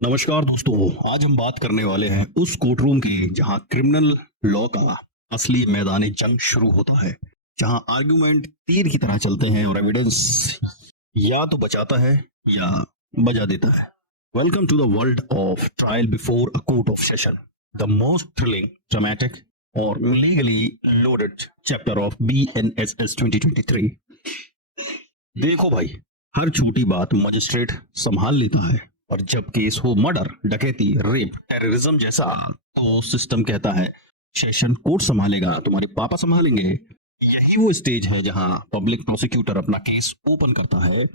नमस्कार दोस्तों। आज हम बात करने वाले हैं उस कोर्ट रूम की जहां क्रिमिनल लॉ का असली मैदानी जंग शुरू होता है, जहां आर्गुमेंट तीर की तरह चलते हैं और एविडेंस या तो बचाता है या बजा देता है। Welcome to the world of trial before a court of session, the most thrilling, dramatic और legally loaded chapter of BNSS 2023। देखो भाई, हर छोटी बात मजिस्ट्रेट संभाल लेता है, और जब केस हो मर्डर, डकैती, रेप, टेररिज्म जैसा, तो सिस्टम कहता है सेशन कोर्ट संभालेगा, तुम्हारे पापा संभालेंगे। यही वो स्टेज है जहां पब्लिक प्रोसिक्यूटर अपना केस ओपन करता है,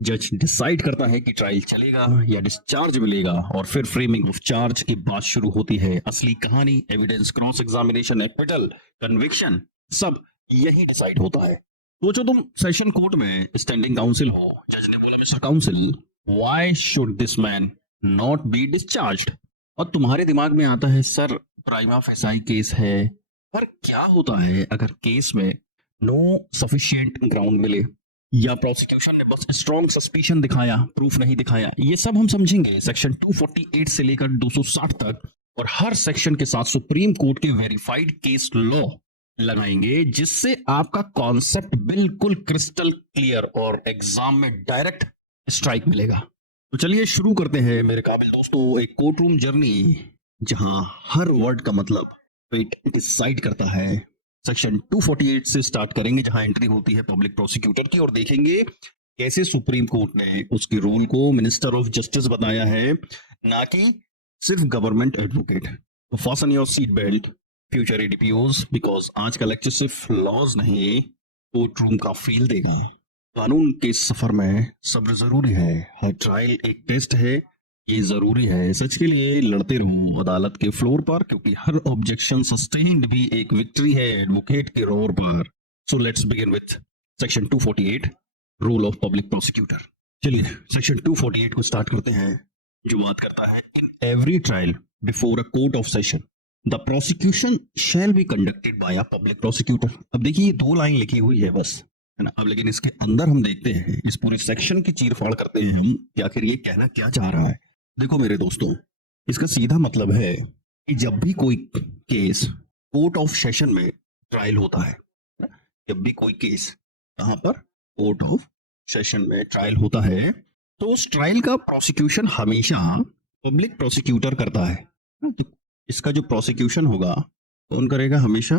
जज डिसाइड करता है कि ट्रायल चलेगा या डिस्चार्ज मिलेगा, और फिर फ्रेमिंग ऑफ चार्ज की बात शुरू होती है। असली कहानी, evidence, cross examination, acquittal, conviction, सब यही डिसाइड होता है। सोचो तुम सेशन कोर्ट में स्टैंडिंग काउंसिल हो, जज ने बोला mister council, why should this man not be discharged, और तुम्हारे दिमाग में आता है सर प्राइमा फेसाई केस है। पर क्या होता है अगर केस में नो सफिशिएंट ग्राउंड मिले, या प्रोसिक्यूशन ने बस स्ट्रॉन्ग सस्पिशन दिखाया, प्रूफ नहीं दिखाया। ये सब हम समझेंगे सेक्शन 248 से लेकर 260 तक, और हर सेक्शन के साथ सुप्रीम कोर्ट के वेरीफाइड केस लॉ लगाएंगे, जिससे आपका कॉन्सेप्ट बिल्कुल क्रिस्टल क्लियर और एग्जाम में डायरेक्ट स्ट्राइक मिलेगा। तो चलिए शुरू करते हैं मेरे काबिल दोस्तों, एक कोर्ट रूम जर्नी जहां हर वर्ड का मतलब फेट डिसाइड करता है। सेक्शन 248 से स्टार्ट करेंगे, जहां एंट्री होती है पब्लिक प्रोसिक्यूटर की, और देखेंगे कैसे सुप्रीम कोर्ट ने उसके रोल को मिनिस्टर ऑफ जस्टिस बताया है, ना कि सिर्फ गवर्नमेंट एडवोकेट। तो fasten your seat belt future ADPOs, because आज का लेक्चर सिर्फ लॉज नहीं, कोर्ट रूम का फील देगा। कानून के सफर में सब्र जरूरी है, हर ट्रायल एक टेस्ट है, ये जरूरी है। सच के लिए लड़ते रहो अदालत के फ्लोर पर, क्योंकि हर ऑब्जेक्शन सस्टेन्ड भी एक विक्ट्री है एडवोकेट के रोर पर। So let's begin with section 248, rule of public prosecutor. चलिए सेक्शन 248 को स्टार्ट करते हैं, जो बात करता है in every trial before a court of session the prosecution shall be conducted by a public prosecutor. अब देखिए ये दो लाइन लिखी हुई है बस, है ना। अब लेकिन इसके अंदर हम देखते हैं, इस पूरे सेक्शन की चीर फाड़ करते हैं हम कि आखिर ये कहना क्या चाह रहा है। देखो मेरे दोस्तों, इसका सीधा मतलब है कि जब भी कोई केस कोर्ट ऑफ सेशन में ट्रायल होता है, जब भी कोई केस कहां पर कोर्ट ऑफ सेशन में ट्रायल होता है, तो उस ट्रायल का प्रोसिक्यूशन हमेशा पब्लिक प्रोसिक्यूटर करता है। तो इसका जो प्रोसिक्यूशन होगा कौन करेगा? हमेशा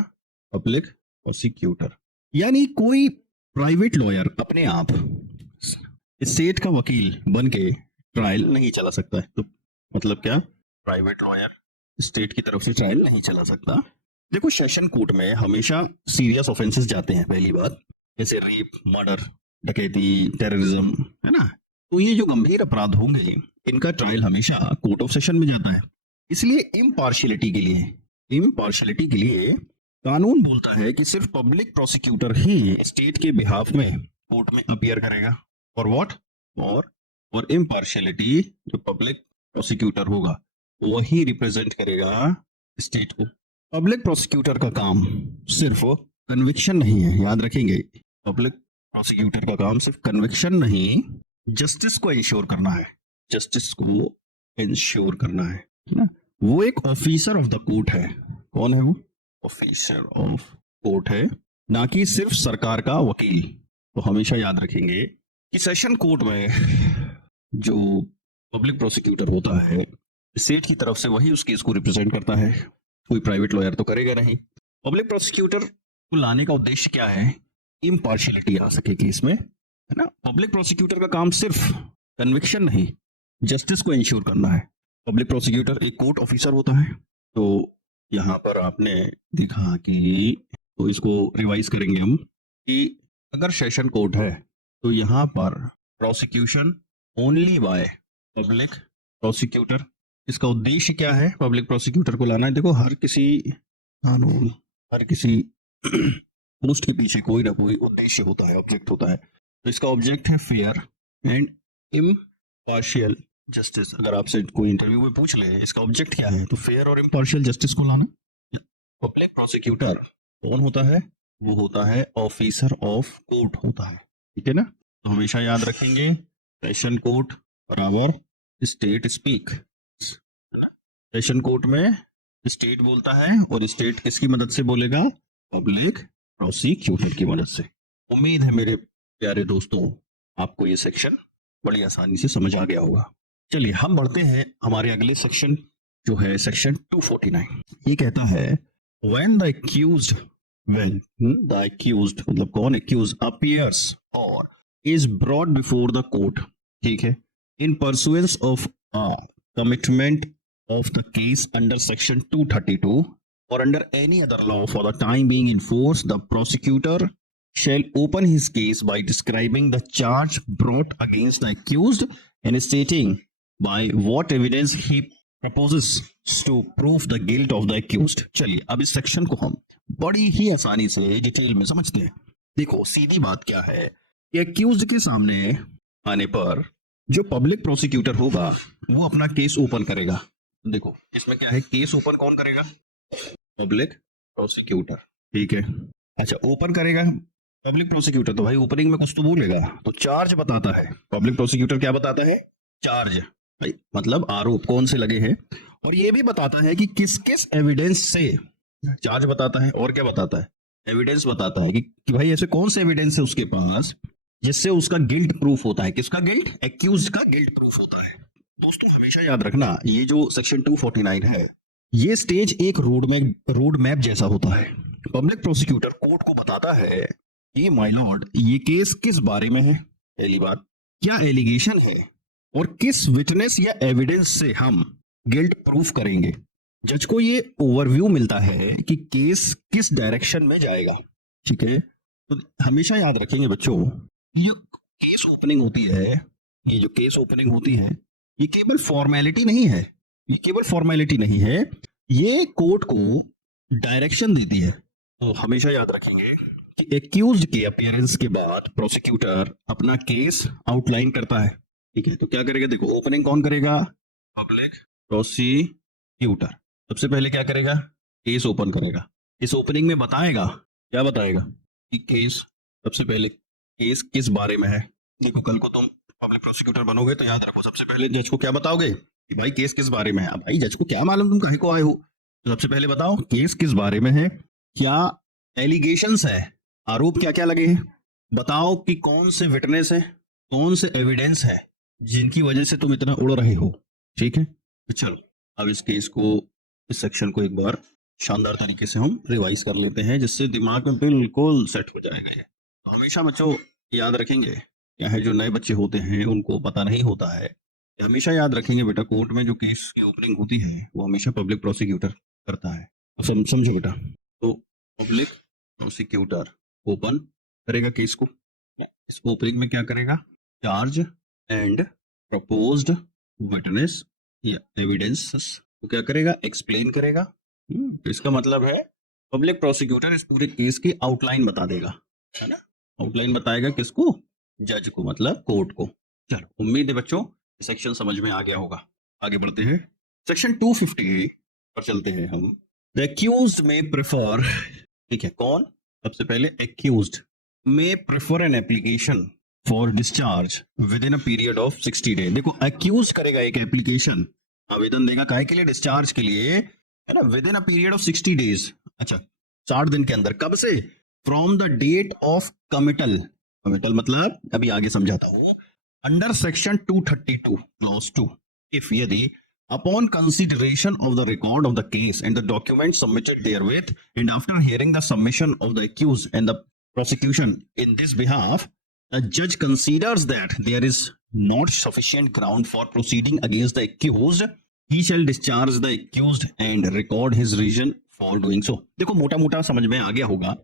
पब्लिक प्रोसिक्यूटर। यानी कोई प्राइवेट लॉयर अपने आप स्टेट का वकील बन के ट्रायल नहीं चला सकता है। तो मतलब क्या? प्राइवेट लॉयर स्टेट की तरफ से ट्रायल नहीं चला सकता। देखो सेशन कोर्ट में हमेशा सीरियस ऑफेंसेस जाते हैं, पहली बात, जैसे रेप, मर्डर, डकैती, टेररिज्म, है ना। तो ये जो गंभीर अपराध होंगे, इनका ट्रायल हमेशा कोर्ट ऑफ सेशन में जाता है। इसलिए इम्पार्शियलिटी के लिए कानून बोलता है कि सिर्फ पब्लिक प्रोसिक्यूटर ही स्टेट के बिहाफ में कोर्ट में अपीयर करेगा। और व्हाट? और इम्पार्शियलिटी, जो पब्लिक प्रोसिक्यूटर होगा वही रिप्रेजेंट करेगा स्टेट को। पब्लिक प्रोसिक्यूटर का काम सिर्फ कन्विक्शन नहीं है, याद रखेंगे। पब्लिक प्रोसिक्यूटर का काम सिर्फ कन्विक्शन नहीं, जस्टिस को इंश्योर करना है। जस्टिस को इंश्योर करना है ना। वो एक ऑफिसर ऑफ द कोर्ट है। कौन है वो? ऑफिसर ऑफ कोर्ट है, ना कि सिर्फ सरकार का वकील। तो हमेशा याद रखेंगे कि सेशन कोर्ट में जो पब्लिक प्रोसिक्यूटर होता है, स्टेट की तरफ से वही उस केस को रिप्रेजेंट करता है, कोई प्राइवेट लॉयर तो करेगा नहीं। पब्लिक प्रोसिक्यूटर को लाने का उद्देश्य क्या है? इम्पार्शियलिटी आ सके केस में, है ना। पब्लिक प्रोसिक्यूटर का काम सिर्फ कन्विक्शन नहीं, जस्टिस को इंश्योर करना है। पब्लिक प्रोसिक्यूटर एक कोर्ट ऑफिसर होता है। तो यहाँ पर आपने देखा कि, तो इसको रिवाइज करेंगे हम, कि अगर सेशन कोर्ट है तो यहाँ पर prosecution only by public prosecutor. इसका उद्देश्य क्या है? पब्लिक प्रोसिक्यूटर को लाना है। देखो हर किसी कानून, हर किसी पोस्ट के पीछे कोई ना कोई उद्देश्य होता है, ऑब्जेक्ट होता है। तो इसका ऑब्जेक्ट है फेयर एंड इम्पार्शियल जस्टिस। अगर आपसे कोई इंटरव्यू में पूछ ले इसका ऑब्जेक्ट क्या है, तो फेयर और इम्पार्शियल जस्टिस को लाना। पब्लिक प्रोसिक्यूटर कौन होता है? वो होता है ऑफिसर ऑफ कोर्ट होता है, ठीक है ना। तो हमेशा याद रखेंगे सेशन कोर्ट बराबर स्टेट स्पीक। सेशन कोर्ट में स्टेट बोलता है और स्टेट किसकी मदद से बोलेगा? पब्लिक प्रोसिक्यूटर की मदद से। उम्मीद है मेरे प्यारे दोस्तों आपको ये सेक्शन बड़ी आसानी से समझ आ गया होगा। चलिए हम बढ़ते हैं हमारे अगले सेक्शन जो है सेक्शन 249। ये कहता है when the accused when the accused मतलब कौन एक्यूज अपीयर्स और is brought before the court, ठीक है, इन pursuance of a commitment of the case under section 232 or under any other law for the time being in force, the prosecutor shall open his case by describing the charge brought against the accused and stating by what evidence he proposes to prove the guilt of the accused। चलिए अब इस section को हम बड़ी ही आसानी से detail में समझते हैं। देखो सीधी बात क्या है कि एक्यूज्ड के सामने आने पर जो पब्लिक प्रोसिक्यूटर होगा वो अपना केस ओपन करेगा। देखो इसमें क्या है, केस ओपन कौन करेगा? पब्लिक प्रोसिक्यूटर, ठीक है। अच्छा ओपन करेगा पब्लिक प्रोसिक्यूटर, तो भाई ओपनिंग में कुछ तो बोलेगा, तो चार्ज बताता है। पब्लिक प्रोसिक्यूटर क्या बताता है? चार्ज, भाई मतलब आरोप कौन से लगे हैं, और ये भी बताता है कि किस किस एविडेंस से चार्ज बताता है। और क्या बताता है? एविडेंस बताता है कि भाई ऐसे कौन से एविडेंस है उसके पास जिससे उसका गिल्ट प्रूफ होता है। किसका गिल्ट? एक्यूज्ड का गिल्ट प्रूफ होता है। दोस्तों हमेशा याद रखना ये जो सेक्शन 249 है ये स्टेज एक रोड मैप जैसा होता है। पब्लिक प्रोसिक्यूटर कोर्ट को बताता है कि माय लॉर्ड ये केस किस बारे में है, पहली बात क्या एलिगेशन है और किस विटनेस या एविडेंस से हम गिल्ट प्रूफ करेंगे। जज को ये ओवरव्यू मिलता है कि केस किस डायरेक्शन में जाएगा, ठीक है। तो हमेशा याद रखेंगे बच्चों ये केस ओपनिंग होती है, ये जो केस ओपनिंग होती है ये केवल फॉर्मेलिटी नहीं है, ये केवल फॉर्मेलिटी नहीं है, ये कोर्ट को डायरेक्शन देती है। तो हमेशा याद रखेंगे कि एक्यूज्ड के अपीयरेंस के बाद प्रोसिक्यूटर अपना केस आउटलाइन करता है, ठीक है। तो क्या करेगा? देखो ओपनिंग कौन करेगा? पब्लिक प्रोसिक्यूटर सबसे पहले क्या करेगा? केस ओपन करेगा। इस ओपनिंग में बताएगा, क्या बताएगा कि केस सबसे पहले केस किस बारे में है। देखो कल को तुम पब्लिक प्रोसिक्यूटर बनोगे तो याद रखो सबसे पहले जज को क्या बताओगे कि भाई केस किस बारे में है। अब भाई जज को क्या मालूम तुम काहे को आए हो, तो सबसे पहले बताओ केस किस बारे में है, क्या एलिगेशंस है, आरोप क्या क्या लगे हैं, बताओ कि कौन से विटनेस है, कौन से एविडेंस है जिनकी वजह से तुम इतना उड़ रहे हो, ठीक है। तो चलो अब इस केस को इस सेक्शन को एक बार शानदार तरीके से हम रिवाइज कर लेते हैं जिससे दिमाग में बिल्कुल सेट हो जाएगा। ये हमेशा बच्चों याद रखेंगे, क्या है जो नए बच्चे होते हैं उनको पता नहीं होता है, हमेशा याद रखेंगे बेटा कोर्ट में जो केस की ओपनिंग होती है वो हमेशा पब्लिक प्रोसिक्यूटर करता है। तो समझो बेटा, तो पब्लिक प्रोसिक्यूटर ओपन करेगा केस को, इस ओपनिंग में क्या करेगा? चार्ज एंड प्रपोज्ड विटनेस या एविडेंसेस तो क्या करेगा? एक्सप्लेन करेगा। तो इसका मतलब है पब्लिक प्रोसिक्यूटर इस पूरे केस की आउटलाइन बता देगा, है ना। आउटलाइन बताएगा किसको? जज को, मतलब कोर्ट को। चलो उम्मीद है बच्चों सेक्शन समझ में आ गया होगा। आगे बढ़ते हैं सेक्शन 250 पर चलते हैं हम। द एक्यूज्ड में प्रेफर, ठीक है, कौन? सबसे पहले एक्यूज्ड में prefer an application for discharge with in a period of 60 days. देखो एक्यूज करेगा एक एप्लीकेशन, आवेदन देगा काहे के लिए? डिस्चार्ज के लिए, है ना, within a period of 60 days. अच्छा 60 दिन के अंदर, कब से? From the date of committal. Committal मतलब अभी आगे समझाता हूं। अंडर सेक्शन 232 क्लॉज 2 इफ यदि upon consideration of the record of the case and the documents submitted therewith and after hearing the submission of the accused and the prosecution in this behalf, the judge considers that there is not sufficient ground for proceeding against the accused, he shall discharge the accused and record his reason for doing so। देखो मोटा मोटा समझ में आ गया होगा,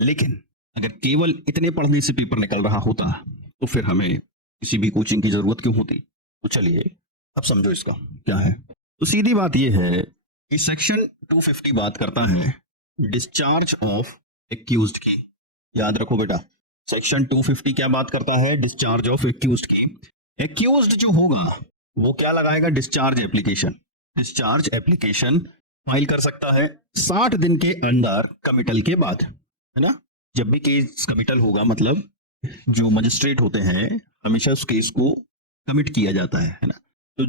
लेकिन अगर केवल इतने पढ़ने से पेपर निकल रहा होता तो फिर हमें किसी भी कोचिंग की जरूरत क्यों होती। तो चलिए अब समझो इसका क्या है। तो सीधी बात यह है कि सेक्शन 250 बात करता है डिस्चार्ज ऑफ एक्यूज्ड की। याद रखो बेटा सेक्शन 250 क्या बात करता है? डिस्चार्ज ऑफ एक्यूज्ड की। एक्यूज्ड जो होगा वो क्या लगाएगा? Discharge application. Discharge application file कर सकता है 60 दिन के अंदर कमिटल के बाद, है ना। जब भी केस कमिटल होगा मतलब जो मजिस्ट्रेट होते हैं हमेशा उस केस को कमिट किया जाता है ना। तो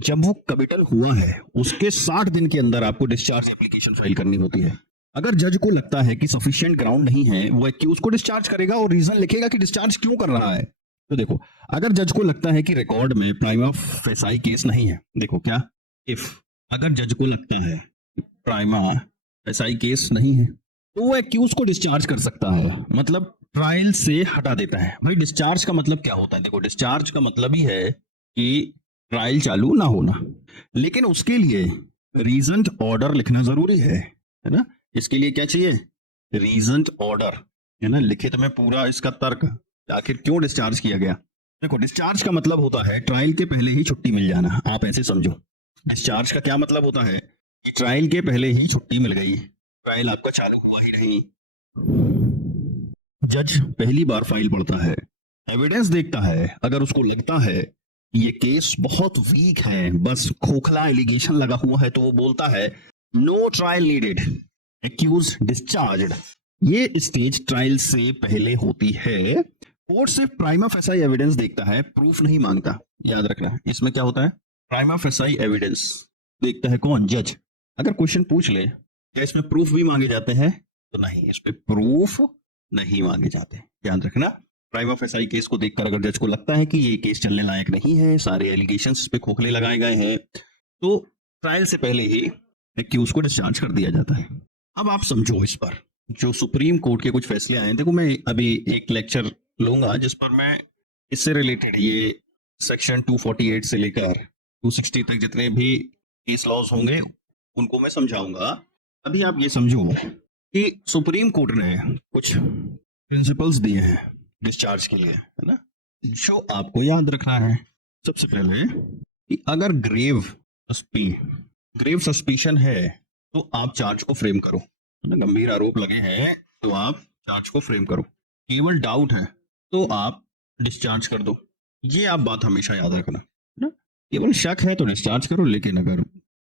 जब वो कमिटल हुआ है उसके 60 दिन के अंदर आपको डिस्चार्ज एप्लीकेशन फाइल करनी होती है। अगर जज को लगता है कि सफिशिएंट ग्राउंड नहीं है, वो एक्यूज को डिस्चार्ज करेगा और रीजन लिखेगा कि डिस्चार्ज क्यों कर रहा है। तो देखो, अगर जज को लगता है कि रिकॉर्ड में प्राइमा फेसाई केस नहीं है, देखो क्या, इफ अगर जज को लगता है कि प्राइमा फेसाई केस नहीं है, तो वो एक्यूज को डिस्चार्ज कर सकता है, मतलब ट्रायल से हटा देता है। भाई डिस्चार्ज का मतलब क्या होता है? देखो, डिस्चार्ज का मतलब ही है कि ट्रायल चालू ना होना, लेकिन उसके लिए रीजंट ऑर्डर लिखना जरूरी है ना। इसके लिए क्या चाहिए? रीजंट ऑर्डर, है ना, लिखित में पूरा इसका तर्क, आखिर क्यों डिस्चार्ज किया गया। देखो, डिस्चार्ज का मतलब होता है ट्रायल के पहले ही छुट्टी मिल जाना। आप ऐसे समझो, डिस्चार्ज का क्या मतलब होता है कि ट्रायल के पहले ही छुट्टी मिल गई, ट्रायल आपका चालू हुआ ही नहीं। जज पहली बार फाइल पढ़ता है, एविडेंस देखता है, अगर उसको लगता है ये केस बहुत वीक है, बस खोखला एलिगेशन लगा हुआ है, तो वो बोलता है no trial needed, accuse discharged. ये स्टेज ट्रायल से पहले होती है। कोर्ट सिर्फ प्राइमा फेसाई एविडेंस देखता है, प्रूफ नहीं मांगता। याद रखना, इसमें क्या होता है? प्राइमा फेसाई एविडेंस देखता है कौन? जज। अगर क्वेश्चन पूछ ले क्या इसमें प्रूफ भी मांगे जाते हैं, तो नहीं, इस पे प्रूफ नहीं मांगे जाते। ध्यान रखना, प्राइमा फेसाई केस को देखकर अगर जज को लगता है कि ये केस चलने लायक नहीं है, सारे एलिगेशंस इस पे खोखले लगाए गए हैं, तो ट्रायल से पहले ही एक्यूज को डिस्चार्ज कर दिया जाता है। अब आप समझो इस पर जो सुप्रीम कोर्ट के कुछ फैसले आए हैं। देखो, मैं अभी एक लेक्चर लूंगा जिस पर मैं इससे रिलेटेड ये सेक्शन 248 से लेकर 260 तक जितने भी केस लॉज होंगे उनको मैं समझाऊंगा। अभी आप ये समझो कि सुप्रीम कोर्ट ने कुछ प्रिंसिपल्स दिए हैं डिस्चार्ज के लिए, है ना, जो आपको याद रखना है। सबसे पहले कि अगर ग्रेव सस्पिशन है तो आप चार्ज को फ्रेम करो, है ना, गंभीर आरोप लगे हैं तो आप चार्ज को फ्रेम करो। केवल डाउट है तो आप डिस्चार्ज कर दो। ये आप बात हमेशा याद रखना, है ना। केवल शक है तो डिस्चार्ज करो, लेकिन अगर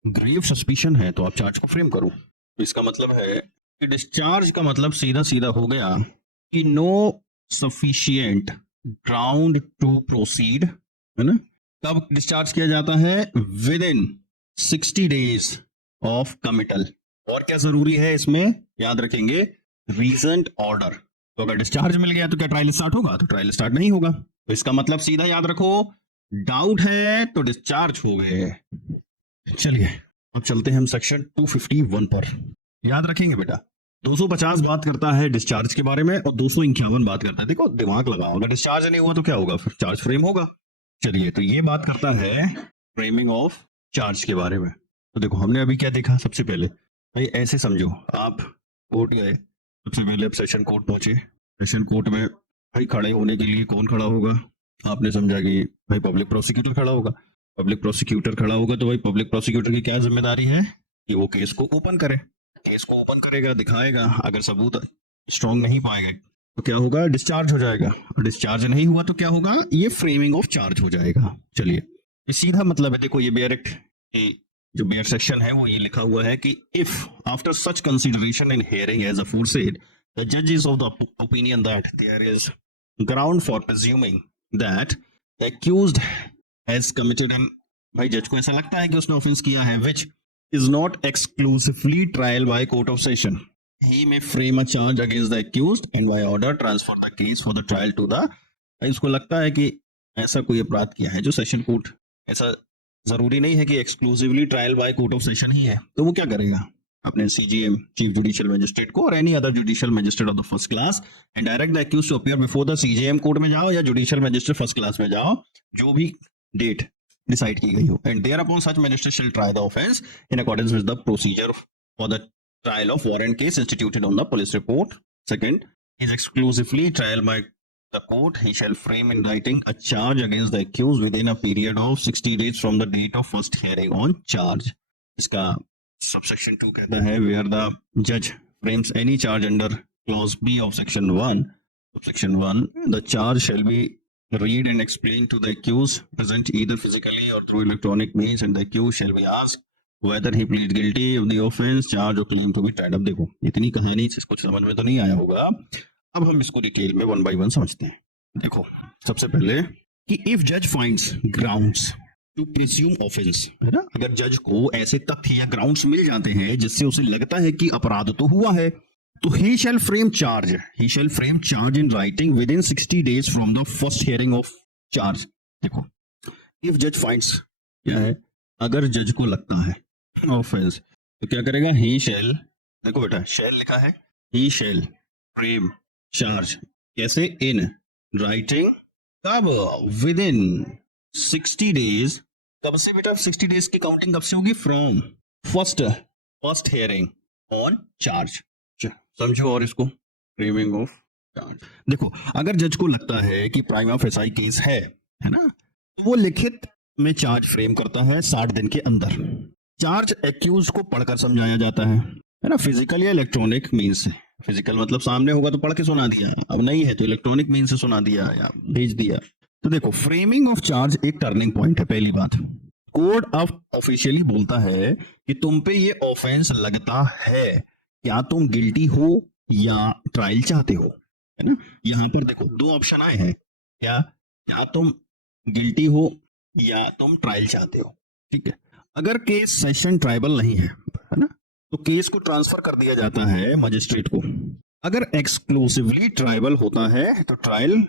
ग्रेव सस्पिशन है तो आप चार्ज को फ्रेम करो। इसका मतलब है कि डिस्चार्ज का मतलब सीधा सीधा हो गया कि no sufficient ground to proceed, है ना। कब डिस्चार्ज किया जाता है? Within 60 days of committal. और क्या जरूरी है इसमें? याद रखेंगे, रीजंट ऑर्डर। तो अगर डिस्चार्ज मिल गया तो क्या ट्रायल स्टार्ट होगा? तो ट्रायल स्टार्ट नहीं होगा। तो इसका मतलब सीधा याद रखो, डाउट है तो डिस्चार्ज हो गए। चलिए अब चलते हैं हम सेक्शन 251 पर। याद रखेंगे बेटा, 250 बात करता है डिस्चार्ज के बारे में और 251 बात करता है। देखो, दिमाग लगाओ, अगर डिस्चार्ज नहीं हुआ तो क्या होगा? फिर चार्ज फ्रेम होगा। चलिए, तो ये बात करता है फ्रेमिंग ऑफ चार्ज के बारे में। तो देखो, हमने अभी क्या देखा? सबसे पहले भाई ऐसे समझो, आप कोर्ट गए, सबसे पहले आप सेशन कोर्ट पहुंचे। सेशन कोर्ट में भाई खड़े होने के लिए कौन खड़ा होगा? आपने समझा कि भाई पब्लिक प्रोसिक्यूटर खड़ा होगा। पब्लिक प्रोसिक्यूटर खड़ा होगा तो भाई पब्लिक प्रोसिक्यूटर की क्या जिम्मेदारी है कि वो केस को ओपन करे। केस को ओपन करेगा, दिखाएगा, अगर सबूत स्ट्रॉन्ग नहीं पाएगा तो क्या होगा? डिस्चार्ज हो जाएगा। डिस्चार्ज नहीं हुआ तो क्या होगा? ये फ्रेमिंग ऑफ चार्ज हो जाएगा। चलिए, ये सीधा मतलब है। देखो, ये बेयर एक्ट जो बेयर सेक्शन है वो ये लिखा हुआ है कि if after such consideration in hearing as aforesaid the जज is of the opinion that there is ground for presuming that the accused has committed an, भाई जज को ऐसा लगता है कि उसने ऑफेंस किया है, which is not exclusively trial by court of session, he may frame a charge against the accused and by order transfer the case for the trial to the, इसको लगता है कि ऐसा कोई अपराध किया है जो सेशन कोर्ट, ऐसा जरूरी नहीं है कि exclusively trial by court of session ही है, तो वो क्या करेगा? अपने सीजीएम चीफ जुडिशियल मजिस्ट्रेट को और any other judicial magistrate of the first class and direct the accused to appear before the CGM court में जाओ या जुडिशियल मजिस्ट्रेट फर्स्ट क्लास में जाओ, जो भी डेट डिसाइड की गई हो, and thereupon such magistrate shall try the offense in accordance with the procedure for the trial of warrant case instituted on the police report. Second, is exclusively trial by the court, he shall frame in writing a charge against the accused within a period of 60 days from the date of first hearing on charge. इसका subsection 2 कहता है where the judge frames any charge under clause B of section 1, subsection 1, the charge shall be read and explain to the accused present either physically or through electronic means, and the accused shall be asked whether he pleads guilty of the offense charge or claim to be tried. अब देखो, इतनी कहानी कुछ समझ में तो नहीं आया होगा। अब हम इसको डिटेल में 1 by 1 समझते हैं। देखो, सबसे पहले कि इफ जज finds grounds to presume offence, है ना, अगर जज को ऐसे तथ्य या ग्राउंड्स मिल जाते हैं जिससे उसे लगता है कि अपराध तो हुआ है, तो he shall frame charge in writing within 60 days from the first hearing of charge. देखो, इफ जज फाइंड्स, क्या है, अगर जज को लगता है ऑफेंस, तो क्या करेगा, ही शैल, देखो बेटा शैल लिखा है, ही शैल फ्रेम चार्ज, कैसे, इन राइटिंग, कब, विद इन 60 days, कब से बेटा 60 days की काउंटिंग कब से होगी, from first hearing on charge. समझो और इसको, फ्रेमिंग ऑफ चार्ज। देखो, अगर जज को लगता है कि प्राइमा फेसाई केस है ना, तो वो लिखित में चार्ज फ्रेम करता है 60 दिन के अंदर। चार्ज एक्यूज को पढ़कर समझाया जाता है ना, फिजिकल या इलेक्ट्रॉनिक मीन्स से। फिजिकल मतलब सामने होगा तो पढ़ के सुना दिया, अब नहीं है तो इलेक्ट्रॉनिक मीन्स से सुना दिया या भेज दिया। तो देखो, फ्रेमिंग ऑफ चार्ज एक टर्निंग पॉइंट है। पहली बात, कोर्ट ऑफ ऑफिशियली बोलता है कि तुम पे ये ऑफेंस लगता है, क्या तुम गिल्टी हो या ट्रायल चाहते हो, है ना। यहाँ पर देखो दो ऑप्शन आए हैं, क्या तुम गिल्टी हो या तुम ट्रायल चाहते हो, ठीक है। अगर केस सेशन ट्राइबल नहीं है ना, तो केस को ट्रांसफर कर दिया जाता है मजिस्ट्रेट को। अगर एक्सक्लूसिवली ट्राइबल होता है तो ट्रायल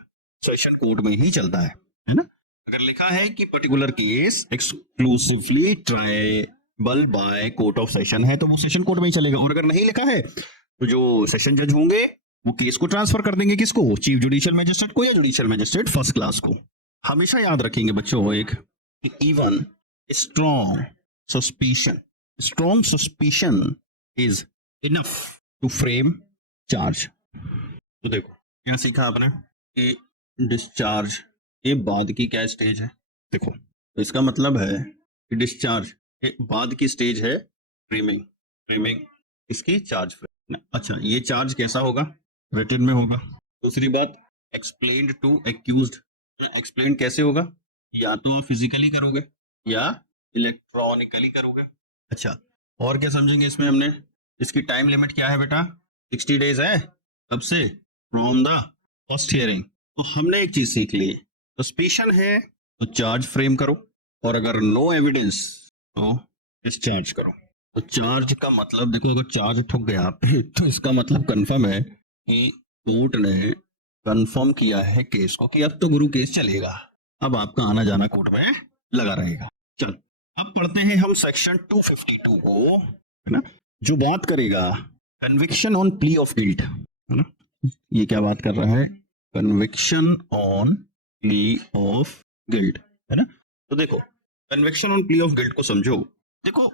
सेशन कोर्ट में ही चलता है ना। अगर लिखा है कि particular case exclusively tribal bye court of session है तो वो सेशन कोर्ट में ही चलेगा, और अगर नहीं लिखा है तो जो सेशन जज होंगे वो केस को ट्रांसफर कर देंगे किसको, चीफ जुडिशियल मैजिस्ट्रेट को या जुडिशियल मैजिस्ट्रेट फर्स्ट क्लास को। हमेशा याद रखेंगे बच्चों एक, even strong suspicion is enough to frame charge. तो देखो क्या सीखा आपने कि डिस्चार्ज के बाद की क्या स्टेज है। देखो, तो इसका मतलब है कि डिस्चार्ज के बाद की स्टेज है फ्रेमिंग इसकी चार्ज फ्रेम। अच्छा, ये चार्ज कैसा होगा, रिटन में होगा। दूसरी बात, एक्सप्लेन्ड टू एक्यूज्ड, एक्सप्लेन कैसे होगा, या तो आप फिजिकली करोगे या इलेक्ट्रॉनिकली करोगे। अच्छा, और क्या समझेंगे इसमें हमने, इसकी टाइम लिमिट क्या है बेटा, 60 days है, कब से, फ्रॉम द फर्स्ट हियरिंग। तो हमने एक चीज सीख ली, सस्पिशन है तो चार्ज फ्रेम करो, और अगर नो एविडेंस तो डिस्चार्ज करो। तो चार्ज का मतलब देखो, अगर चार्ज ठुक गया पे तो इसका मतलब कंफर्म है कि कोर्ट ने कंफर्म किया है केस को कि अब तो गुरु केस चलेगा, अब आपका आना जाना कोर्ट में लगा रहेगा। चल, अब पढ़ते हैं हम सेक्शन 252 को, है ना, जो बात करेगा conviction on plea of guilt, है ना। ये क्या बात कर रहा है, conviction on plea of guilt, है ना। तो देखो, conviction on plea of guilt को समझो। देखो,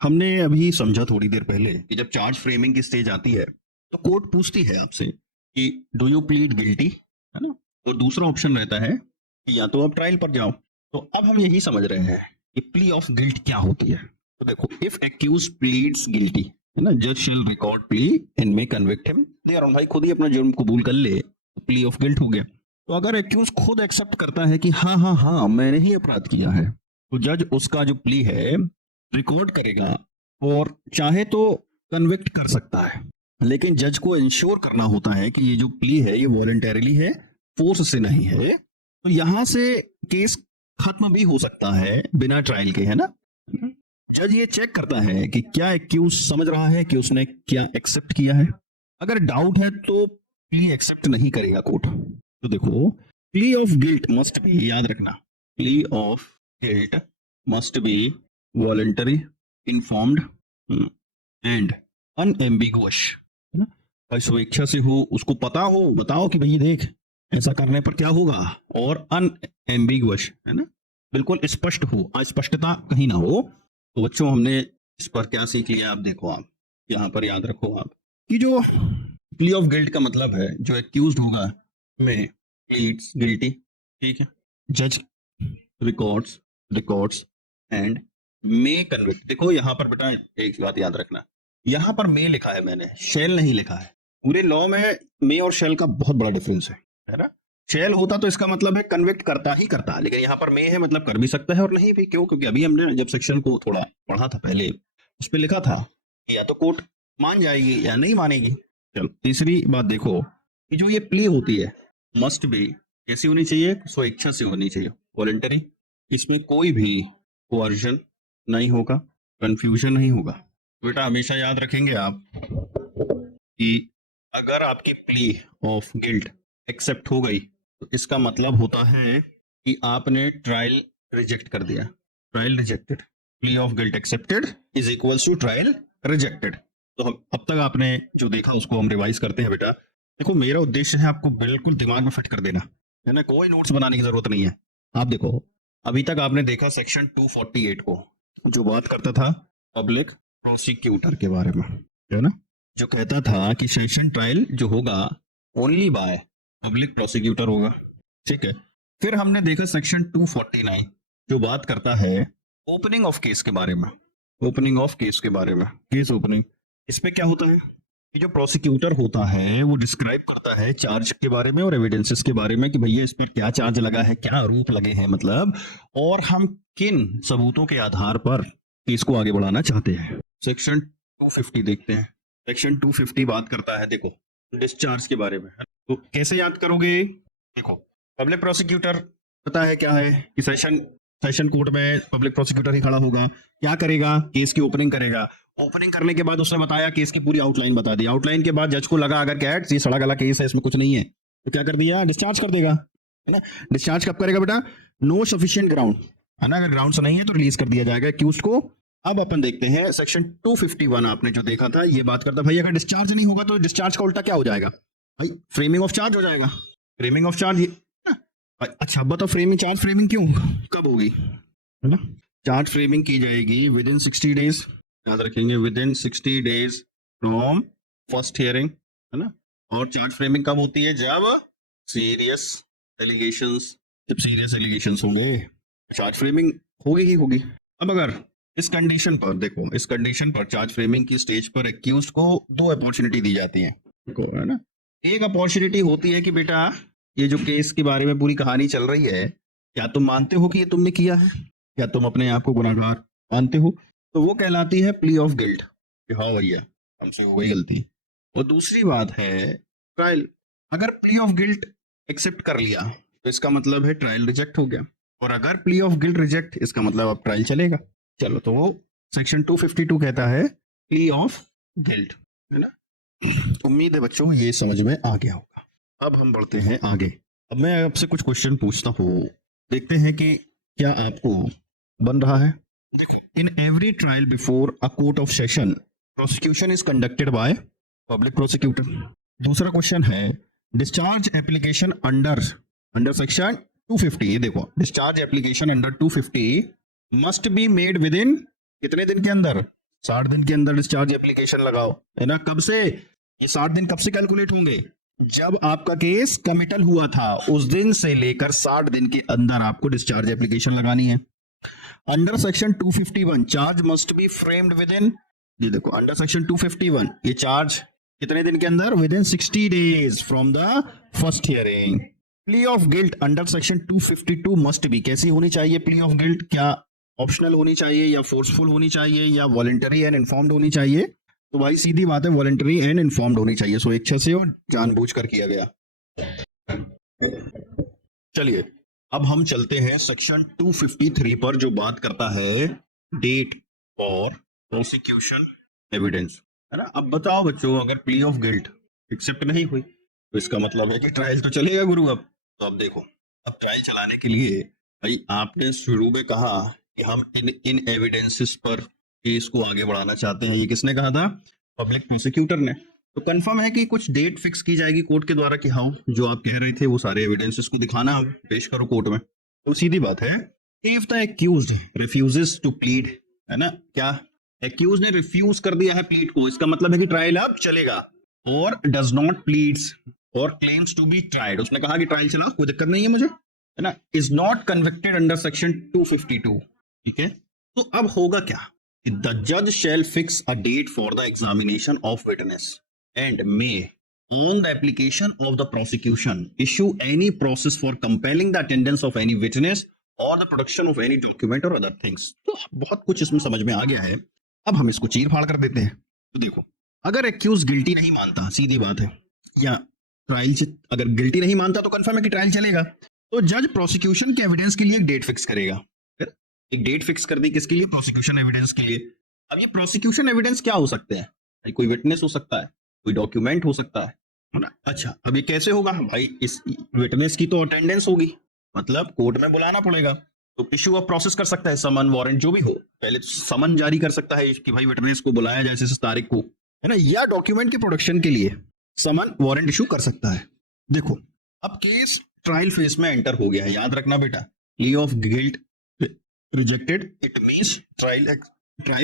हमने अभी समझा थोड़ी देर पहले कि जब चार्ज फ्रेमिंग की स्टेज आती है तो कोर्ट पूछती है आपसे कि डू यू प्लीड गिल्टी, है ना, और दूसरा ऑप्शन रहता है कि या तो आप ट्रायल पर जाओ। तो अब हम यही समझ रहे हैं कि प्ली ऑफ गिल्ट क्या होती है। तो देखो, इफ एक्यूज प्लीड्स गिल्टी, है ना, जज shall record plea and may convict him. There भाई खुद ही अपना जुर्म कबूल कर ले तो प्ली ऑफ गिल्ट हो गया। तो अगर एक्यूज खुद एक्सेप्ट करता है कि हाँ हाँ हाँ मैंने ही अपराध किया है, तो जज उसका जो प्ली है रिकॉर्ड करेगा और चाहे तो कन्विक्ट कर सकता है, लेकिन जज को इंश्योर करना होता है कि ये जो प्ली है ये वॉलंटरीली है, फोर्स से नहीं है। तो यहां से केस खत्म भी हो सकता है बिना ट्रायल के, है ना। जज ये चेक करता है कि क्या एक्यूज समझ रहा है कि उसने क्या एक्सेप्ट किया है। अगर डाउट है तो प्ली एक्सेप्ट नहीं करेगा कोर्ट। तो देखो, plea of guilt must be, याद रखना, plea of guilt must be voluntary, informed and unambiguous, है ना। भाई स्वेच्छा से हो, उसको पता हो, बताओ कि भाई देख ऐसा करने पर क्या होगा, और अनएम्बिगुअस, है ना, बिल्कुल स्पष्ट हो, अस्पष्टता कहीं ना हो। तो बच्चों हमने इस पर क्या सीख लिया, आप देखो, आप यहाँ पर याद रखो आप कि जो प्ली ऑफ गिल्ट का मतलब है जो एक्यूज्ड होगा में प्लीड्स गिल्टी, ठीक है, जज रिकॉर्ड्स एंड मे कन्विक्ट। देखो यहाँ पर बेटा एक बात याद रखना, यहाँ पर मे लिखा है मैंने, शेल नहीं लिखा है। पूरे लॉ में मे और शेल का बहुत बड़ा डिफरेंस है ना। शेल होता तो इसका मतलब है कन्विक्ट करता ही करता, लेकिन यहाँ पर मे है मतलब कर भी सकता है और नहीं भी। क्यों? क्योंकि अभी हमने जब सेक्शन को थोड़ा पढ़ा था पहले, उस पर लिखा था कि या तो कोर्ट मान जाएगी या नहीं मानेगी। चलो, तीसरी बात देखो कि जो ये प्ली होती है मस्ट बी कैसी होनी चाहिए, स्वेच्छा से होनी चाहिए, वॉलंटरी, इसमें कोई भी कोअर्जन नहीं होगा, कंफ्यूजन नहीं होगा। बेटा हमेशा याद रखेंगे आप कि अगर आपकी प्ली ऑफ गिल्ट एक्सेप्ट हो गई तो इसका मतलब होता है कि आपने ट्रायल रिजेक्ट कर दिया। Trial rejected, plea of guilt accepted is equals to trial rejected. तो हम अब तक आपने जो देखा उसको हम रिवाइज करते हैं बेटा। देखो मेरा उद्देश्य है आपको बिल्कुल दिमाग में फिट कर देना, है ना, कोई नोट्स बनाने की जरूरत नहीं है। आप देखो अभी तक आपने देखा सेक्शन 248 को, जो बात करता था पब्लिक प्रोसिक्यूटर के बारे में, है ना, जो कहता था कि सेशन ट्रायल जो होगा ओनली बाय पब्लिक प्रोसिक्यूटर होगा। ठीक है, फिर हमने देखा सेक्शन 249 जो बात करता है ओपनिंग ऑफ केस के बारे में। ओपनिंग ऑफ केस के बारे में, केस ओपनिंग, इस पे क्या होता है कि जो प्रोसिक्यूटर होता है वो डिस्क्राइब करता है चार्ज के बारे में और एविडेंसेस के बारे में कि भैया इस पर क्या चार्ज लगा है, क्या आरोप लगे हैं मतलब, और हम किन सबूतों के आधार पर केस को आगे बढ़ाना चाहते हैं। सेक्शन 250 देखते हैं। सेक्शन 250 बात करता है देखो डिस्चार्ज के बारे में। तो कैसे याद करोगे, देखो पब्लिक प्रोसिक्यूटर पता है क्या है कि सेशन कोर्ट में पब्लिक प्रोसिक्यूटर ही खड़ा होगा, क्या करेगा, केस की ओपनिंग करेगा। ओपनिंग करने के बाद उसने बताया, केस की पूरी आउटलाइन बता दी। आउटलाइन के बाद जज को लगा अगर कैट ये सड़ा गला केस है, इसमें कुछ नहीं है, तो क्या कर दिया, डिस्चार्ज कर देगा, है ना। डिस्चार्ज कब करेगा बेटा, नो सफिशिएंट ग्राउंड, है ना, अगर ग्राउंड्स नहीं है तो रिलीज कर दिया जाएगा एक्यूज्ड को। अब अपन देखते हैं सेक्शन 251 आपने जो देखा था, ये बात करता भाई अगर डिस्चार्ज नहीं होगा तो डिस्चार्ज का उल्टा क्या हो जाएगा भाई, फ्रेमिंग ऑफ चार्ज हो जाएगा। फ्रेमिंग ऑफ चार्ज, अच्छा बताओ फ्रेमिंग, चार्ज फ्रेमिंग क्यों कब होगी, है ना, चार्ज फ्रेमिंग की जाएगी विद इन 60 डेज, याद रखेंगे with in 60 days from first hearing, है ना। और चार्ज फ्रेमिंग कब होती है, जब सीरियस एलिगेशंस, जब सीरियस एलिगेशंस होंगे चार्ज फ्रेमिंग होगी ही होगी। अब अगर इस कंडीशन पर देखो, इस कंडीशन पर चार्ज फ्रेमिंग की स्टेज पर एक्यूज्ड को दो अपॉर्चुनिटी दी जाती है, देखो, है ना। एक अपॉर्चुनिटी होती है कि बेटा ये जो केस के बारे में पूरी कहानी चल रही है, क्या तुम मानते हो कि ये तुमने किया है, क्या तुम अपने आप को गुनाहगार मानते हो, तो वो कहलाती है प्ली ऑफ गिल्ट कि हाँ भैया हमसे हो गई गलती। और दूसरी बात है ट्रायल, अगर प्ली ऑफ गिल्ट एक्सेप्ट कर लिया तो इसका मतलब है ट्रायल रिजेक्ट हो गया, और अगर प्ली ऑफ गिल्ट रिजेक्ट इसका मतलब अब ट्रायल चलेगा। चलो तो वो सेक्शन 252 कहता है प्ली ऑफ गिल्ट, है ना। उम्मीद है बच्चों ये समझ में आ गया होगा। अब हम बढ़ते हैं आगे। अब मैं आपसे कुछ क्वेश्चन पूछता हूँ, देखते हैं कि क्या आपको बन रहा है। देखो, in every trial before a court of session prosecution is conducted by public prosecutor. दूसरा क्वेश्चन है डिस्चार्ज एप्लीकेशन अंडर सेक्शन 250, ये देखो discharge application under 250 must be made with in कितने दिन के अंदर, 60 दिन के अंदर डिस्चार्ज एप्लीकेशन लगाओ, है ना। कब से, ये 60 दिन कब से कैलकुलेट होंगे, जब आपका केस कमिटल हुआ था उस दिन से लेकर 60 दिन के अंदर आपको डिस्चार्ज एप्लीकेशन लगानी है। Under section 251 charge must be framed with in, ये देखो अंडर सेक्शन 251 ये चार्ज कितने दिन के अंदर, with in 60 days from the first hearing. Plea of guilt under section 252 must be, कैसी होनी चाहिए प्ली ऑफ गिल्ट, क्या ऑप्शनल होनी चाहिए या फोर्सफुल होनी चाहिए या वॉलंटरी एंड इन्फॉर्म्ड होनी चाहिए, तो भाई सीधी बात है वॉलंटरी एंड इन्फॉर्म्ड होनी चाहिए, सो इच्छा से और जानबूझकर किया गया। चलिए अब हम चलते हैं सेक्शन 253 पर जो बात करता है डेट और प्रोसिक्यूशन एविडेंस, है ना। अब बताओ बच्चों अगर प्ली ऑफ गिल्ट एक्सेप्ट नहीं हुई तो इसका मतलब है कि ट्रायल तो चलेगा गुरु। अब तो अब देखो, अब ट्रायल चलाने के लिए भाई आपने शुरू में कहा कि हम इन एविडेंसेस पर केस को आगे बढ़ाना चाहते हैं, ये किसने कहा था, पब्लिक प्रोसिक्यूटर ने। तो कंफर्म है कि कुछ डेट फिक्स की जाएगी कोर्ट के द्वारा कि हाँ जो आप कह रहे थे वो सारे एविडेंसेस को दिखाना, पेश करो कोर्ट में। तो सीधी बात है, if the accused refuses to plead, है ना, क्या एक्यूज ने रिफ्यूज कर दिया है प्लीड को, इसका मतलब है कि ट्रायल अब चलेगा। और डज नॉट प्लीड्स और क्लेम्स टू बी ट्राइड, उसने कहा कि ट्रायल चला कोई दिक्कत नहीं है मुझे, है ना, is not convicted under section 252, ठीक है। तो अब होगा क्या, द जज shall fix a date for the examination of witness and may on the application of the prosecution issue any process for compelling the attendance of any witness or the production of any document or other things। तो बहुत कुछ इसमें समझ में आ गया है, अब हम इसको चीर फाड़ कर देते हैं। तो देखो अगर एक्यूज गिल्टी नहीं मानता, सीधी बात है, या ट्रायल से अगर गिल्टी नहीं मानता तो कंफर्म है कि ट्रायल चलेगा, तो जज प्रोसिक्यूशन के एविडेंस के लिए एक डेट फिक्स करेगा, एक डेट फिक्स कर दी किसके लिए, प्रोसिक्यूशन एविडेंस के लिए। अब ये प्रोसिक्यूशन एविडेंस क्या हो सकते हैं भाई, कोई विटनेस हो सकता है, कोई डॉक्यूमेंट हो सकता है ना। अच्छा अब ये कैसे होगा भाई, इस विटनेस की तो अटेंडेंस होगी, मतलब कोर्ट में बुलाना पड़ेगा, तो इश्यू ऑफ प्रोसेस कर सकता है, समन वारंट जो भी हो, पहले तो समन जारी कर सकता है कि भाई विटनेस को बुलाया जाए इस तारीख को, है ना, या डॉक्यूमेंट के प्रोडक्शन के लिए समन वारंट इशू कर सकता है। देखो अब केस ट्रायल फेज में एंटर हो गया है, याद रखना बेटा, plea of guilt rejected it means trial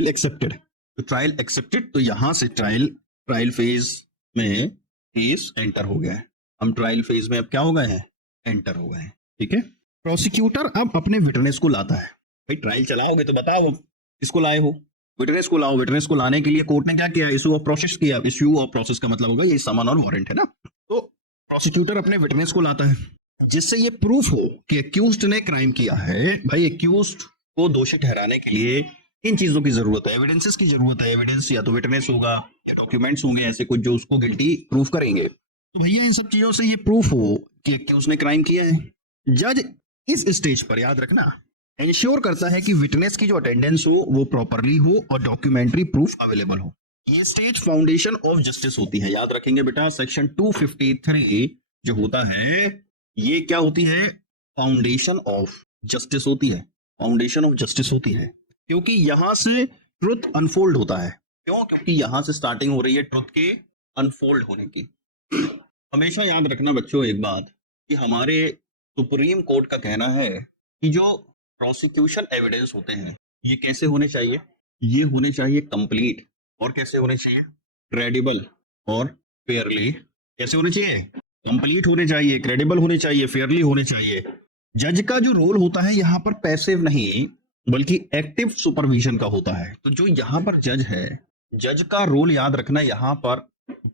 accepted, तो ट्रायल एक्सेप्टेड, तो यहां से ट्रायल फेज में केस एंटर हो गया है, हम ट्रायल फेज में अब क्या हो गए हैं, एंटर हो गए हैं, ठीक है। प्रोसिक्यूटर अब अपने विटनेस को लाता है, भाई ट्रायल चलाओगे तो बताओ किसको लाए हो, विटनेस को लाओ, विटनेस को लाने के लिए कोर्ट ने क्या किया, इशू ऑफ प्रोसेस किया, इशू ऑफ प्रोसेस का मतलब होगा ये समन और वारंट है ना, तो प्रोसिक्यूटर अपने विटनेस को लाता है जिससे ये प्रूफ हो कि एक्यूज्ड ने क्राइम किया है। भाई एक्यूज्ड को दोषी ठहराने के लिए इन चीजों की जरूरत है, एविडेंसेस की जरूरत है, एविडेंस या तो विटनेस होगा या डॉक्यूमेंट्स होंगे ऐसे कुछ जो उसको गिल्टी प्रूफ करेंगे, तो भैया इन सब चीजों से ये प्रूफ हो कि एक्यूज्ड ने क्राइम किया है। जज इस स्टेज पर याद रखना इंश्योर करता है कि विटनेस की जो अटेंडेंस हो वो प्रॉपरली हो और डॉक्यूमेंट्री प्रूफ अवेलेबल हो। ये स्टेज फाउंडेशन ऑफ जस्टिस होती है, याद रखेंगे बेटा, सेक्शन 253 जो होता है ये क्या होती है, फाउंडेशन ऑफ जस्टिस होती है, फाउंडेशन ऑफ जस्टिस होती है, क्योंकि यहां से ट्रुथ अनफोल्ड होता है। क्यों, क्योंकि यहां से स्टार्टिंग हो रही है ट्रुथ के अनफोल्ड होने की। हमेशा याद रखना बच्चों एक बात कि हमारे सुप्रीम कोर्ट का कहना है कि जो प्रोसिक्यूशन एविडेंस होते हैं ये कैसे होने चाहिए, ये होने चाहिए कंप्लीट, और कैसे होने चाहिए, क्रेडिबल और फेयरली, कैसे होने चाहिए, कंप्लीट होने चाहिए, क्रेडिबल होने चाहिए, फेयरली होने चाहिए। जज का जो रोल होता है यहाँ पर पैसिव नहीं बल्कि एक्टिव सुपरविजन का होता है, तो जो यहाँ पर जज है, जज का रोल याद रखना यहाँ पर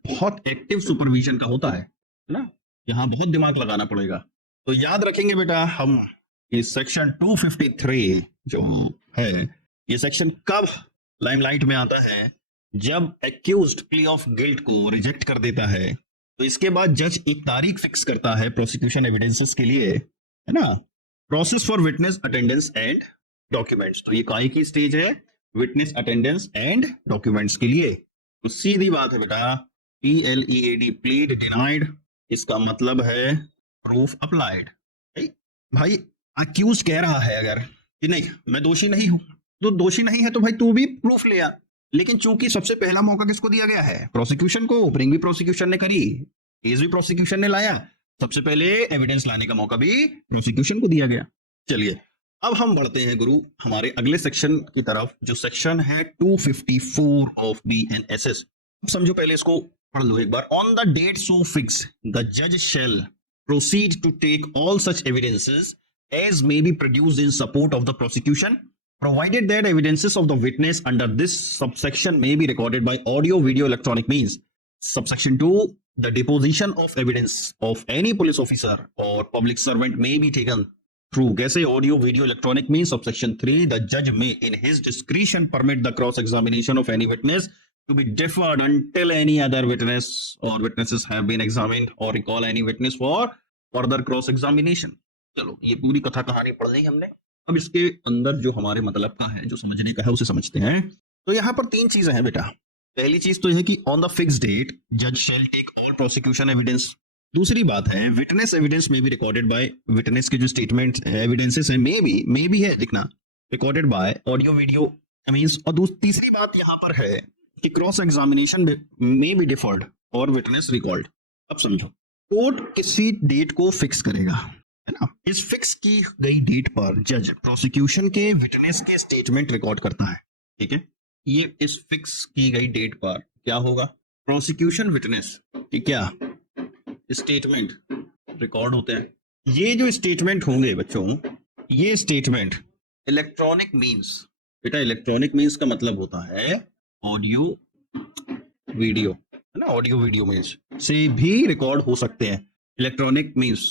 बहुत एक्टिव सुपरविजन का होता है ना, यहाँ बहुत दिमाग लगाना पड़ेगा। तो याद रखेंगे बेटा हम ये सेक्शन 253 जो है ये सेक्शन कब लाइमलाइट में आता है, जब एक्यूज्ड प्ली ऑफ गिल्ट को रिजेक्ट कर देता है, तो इसके बाद जज एक तारीख फिक्स करता है प्रोसिक्यूशन एविडेंसेस के लिए, है ना, process for witness attendance and documents, तो ये काय की स्टेज है, विटनेस अटेंडेंस एंड डॉक्यूमेंट्स के लिए। तो सीधी बात है बेटा, PLEAD प्लीड डिनाइड, इसका मतलब है प्रूफ अप्लाइड। भाई अक्यूज कह रहा है अगर कि नहीं मैं दोषी नहीं हूं, तो दोषी नहीं है तो भाई तू भी प्रूफ ले आ, लेकिन चूंकि सबसे पहला मौका किसको दिया गया है, प्रोसिक्यूशन को, ओपनिंग भी प्रोसिक्यूशन ने करी, केस भी प्रोसिक्यूशन ने लाया, सबसे पहले एविडेंस लाने का मौका भी प्रोसिक्यूशन को दिया गया। चलिए अब हम बढ़ते हैं गुरु हमारे अगले सेक्शन की तरफ, जो सेक्शन है 254 ऑफ BNSS। अब समझो पहले इसको पढ़ लो एक बार। On the date so fix the जज shall proceed to take all such evidences as may be produced in support of the prosecution, provided that evidences of the witness under this subsection may be recorded by audio, video, electronic means. Subsection 2, the deposition of evidence of any police officer or public servant may be taken through कैसे audio, video, electronic means. Subsection 3, the judge may in his discretion permit the cross-examination of any witness to be deferred until any other witness or witnesses have been examined or recall any witness for further cross examination। चलो ये पूरी कथा कहानी पढ़ ली हमने, अब इसके अंदर जो हमारे मतलब का है, जो समझने का है उसे समझते हैं। तो यहाँ पर तीन चीजें हैं बेटा, पहली चीज तो यह कि ऑन द फिक्स डेट जज shall take all prosecution evidence. दूसरी बात है विटनेस एविडेंस में भी रिकॉर्डेड बाय, विटनेस के जो स्टेटमेंट एविडेंसेस है मे बी है लिखना, recorded by audio video means. और तीसरी बात यहाँ पर है कि क्रॉस एग्जामिनेशन में बी डिफर्ड और विटनेस रिकॉल्ड। अब समझो कोर्ट किसी डेट को फिक्स करेगा, है ना, इस फिक्स की गई डेट पर जज प्रोसिक्यूशन के विटनेस के स्टेटमेंट रिकॉर्ड करता है, ठीक है। ये इस फिक्स की गई डेट पर क्या होगा, प्रोसिक्यूशन विटनेस की क्या स्टेटमेंट रिकॉर्ड होते हैं। ये जो स्टेटमेंट होंगे बच्चों, ये स्टेटमेंट इलेक्ट्रॉनिक मींस, बेटा इलेक्ट्रॉनिक मींस का मतलब होता है ऑडियो वीडियो, है ना, ऑडियो वीडियो मींस से भी रिकॉर्ड हो सकते हैं। इलेक्ट्रॉनिक मींस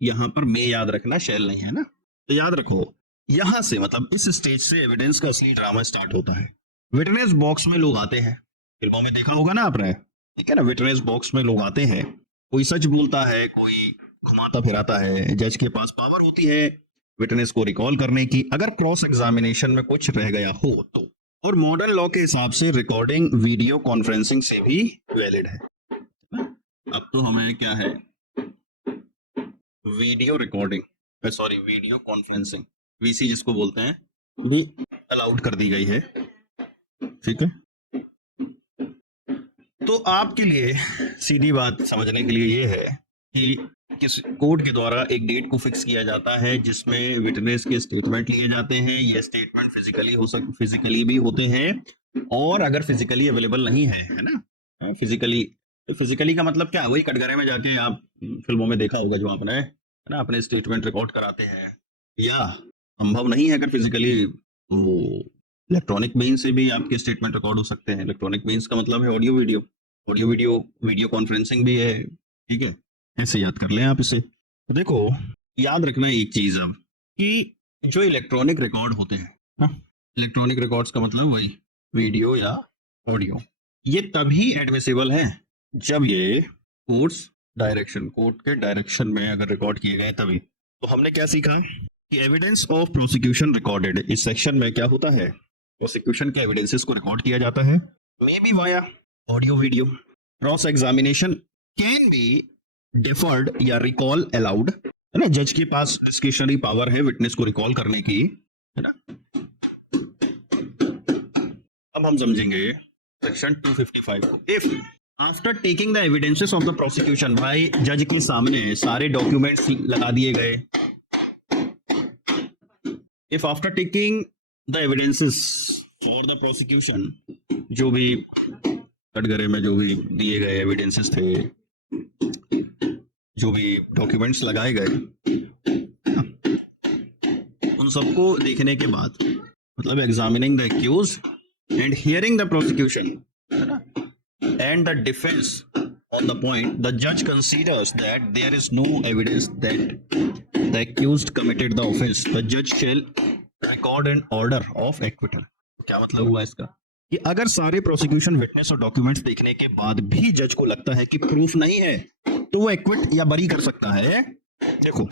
यहां पर मैं याद रखना, शैल नहीं है ना, तो याद रखो यहां से मतलब इस स्टेज से एविडेंस का असली ड्रामा स्टार्ट होता है। विटनेस बॉक्स में लोग आते हैं, फिल्मों में देखा होगा ना आपने, ठीक है ना, विटनेस बॉक्स में लोग आते हैं, कोई सच बोलता है, कोई घुमाता फिराता है, जज के पास पावर होती है विटनेस को रिकॉल करने की, अगर क्रॉस एग्जामिनेशन में कुछ रह गया हो तो। और मॉडर्न लॉ के हिसाब से रिकॉर्डिंग वीडियो कॉन्फ्रेंसिंग से भी वैलिड है। अब तो हमें क्या है, video recording, sorry video conferencing, VC जिसको बोलते हैं, भी अलाउड कर दी गई है। ठीक है, तो आपके लिए सीधी बात समझने के लिए ये है कि किस कोर्ट के द्वारा एक डेट को फिक्स किया जाता है जिसमें विटनेस के स्टेटमेंट लिए जाते हैं। ये स्टेटमेंट फिजिकली भी होते हैं, और अगर फिजिकली अवेलेबल नहीं है ना, फिजिकली का मतलब क्या है, वही कटघरे में जाके आप फिल्मों में देखा होगा जो आपने, है ना, अपने स्टेटमेंट रिकॉर्ड कराते हैं। या संभव नहीं है अगर फिजिकली, वो इलेक्ट्रॉनिक मीन से भी आपके स्टेटमेंट रिकॉर्ड हो सकते हैं। इलेक्ट्रॉनिक मीन्स का मतलब है ऑडियो वीडियो कॉन्फ्रेंसिंग भी है। ठीक है, ऐसे याद कर लें आप इसे। तो देखो, याद रखना एक चीज अब, कि जो इलेक्ट्रॉनिक रिकॉर्ड होते हैं, इलेक्ट्रॉनिक रिकॉर्ड्स का मतलब वही वीडियो या ऑडियो, ये तभी एडमिसिबल है जब ये कोर्ट के डायरेक्शन में अगर रिकॉर्ड किए गए तभी। तो हमने क्या सीखा कि एविडेंस ऑफ प्रोसिक्यूशन रिकॉर्डेड, इस सेक्शन में क्या होता है, प्रोसिक्यूशन के एविडेंसेस को रिकॉर्ड किया जाता है, may be via audio video. Cross examination can be deferred या रिकॉल अलाउड, है ना, जज के पास डिस्क्रिशनरी पावर है विटनेस को रिकॉल करने की, है ना। अब हम समझेंगे section 255, if after taking the evidences of the prosecution, भाई जज के सामने सारे डॉक्यूमेंट्स लगा दिए गए, if after taking the evidences for the prosecution, जो भी कटघरे में जो भी दिए गए एविडेंसेस थे, जो भी डॉक्यूमेंट्स लगाए गए, उन सबको देखने के बाद, मतलब examining the accuse and hearing the prosecution and the defence on the point, the judge considers that there is no evidence that the accused committed the offense, the judge shall record an order of acquittal। क्या मतलब हुआ इसका, कि अगर सारे prosecution witness और documents देखने के बाद भी जज को लगता है कि प्रूफ नहीं है, तो वो एक्विट या बरी कर सकता है। देखो,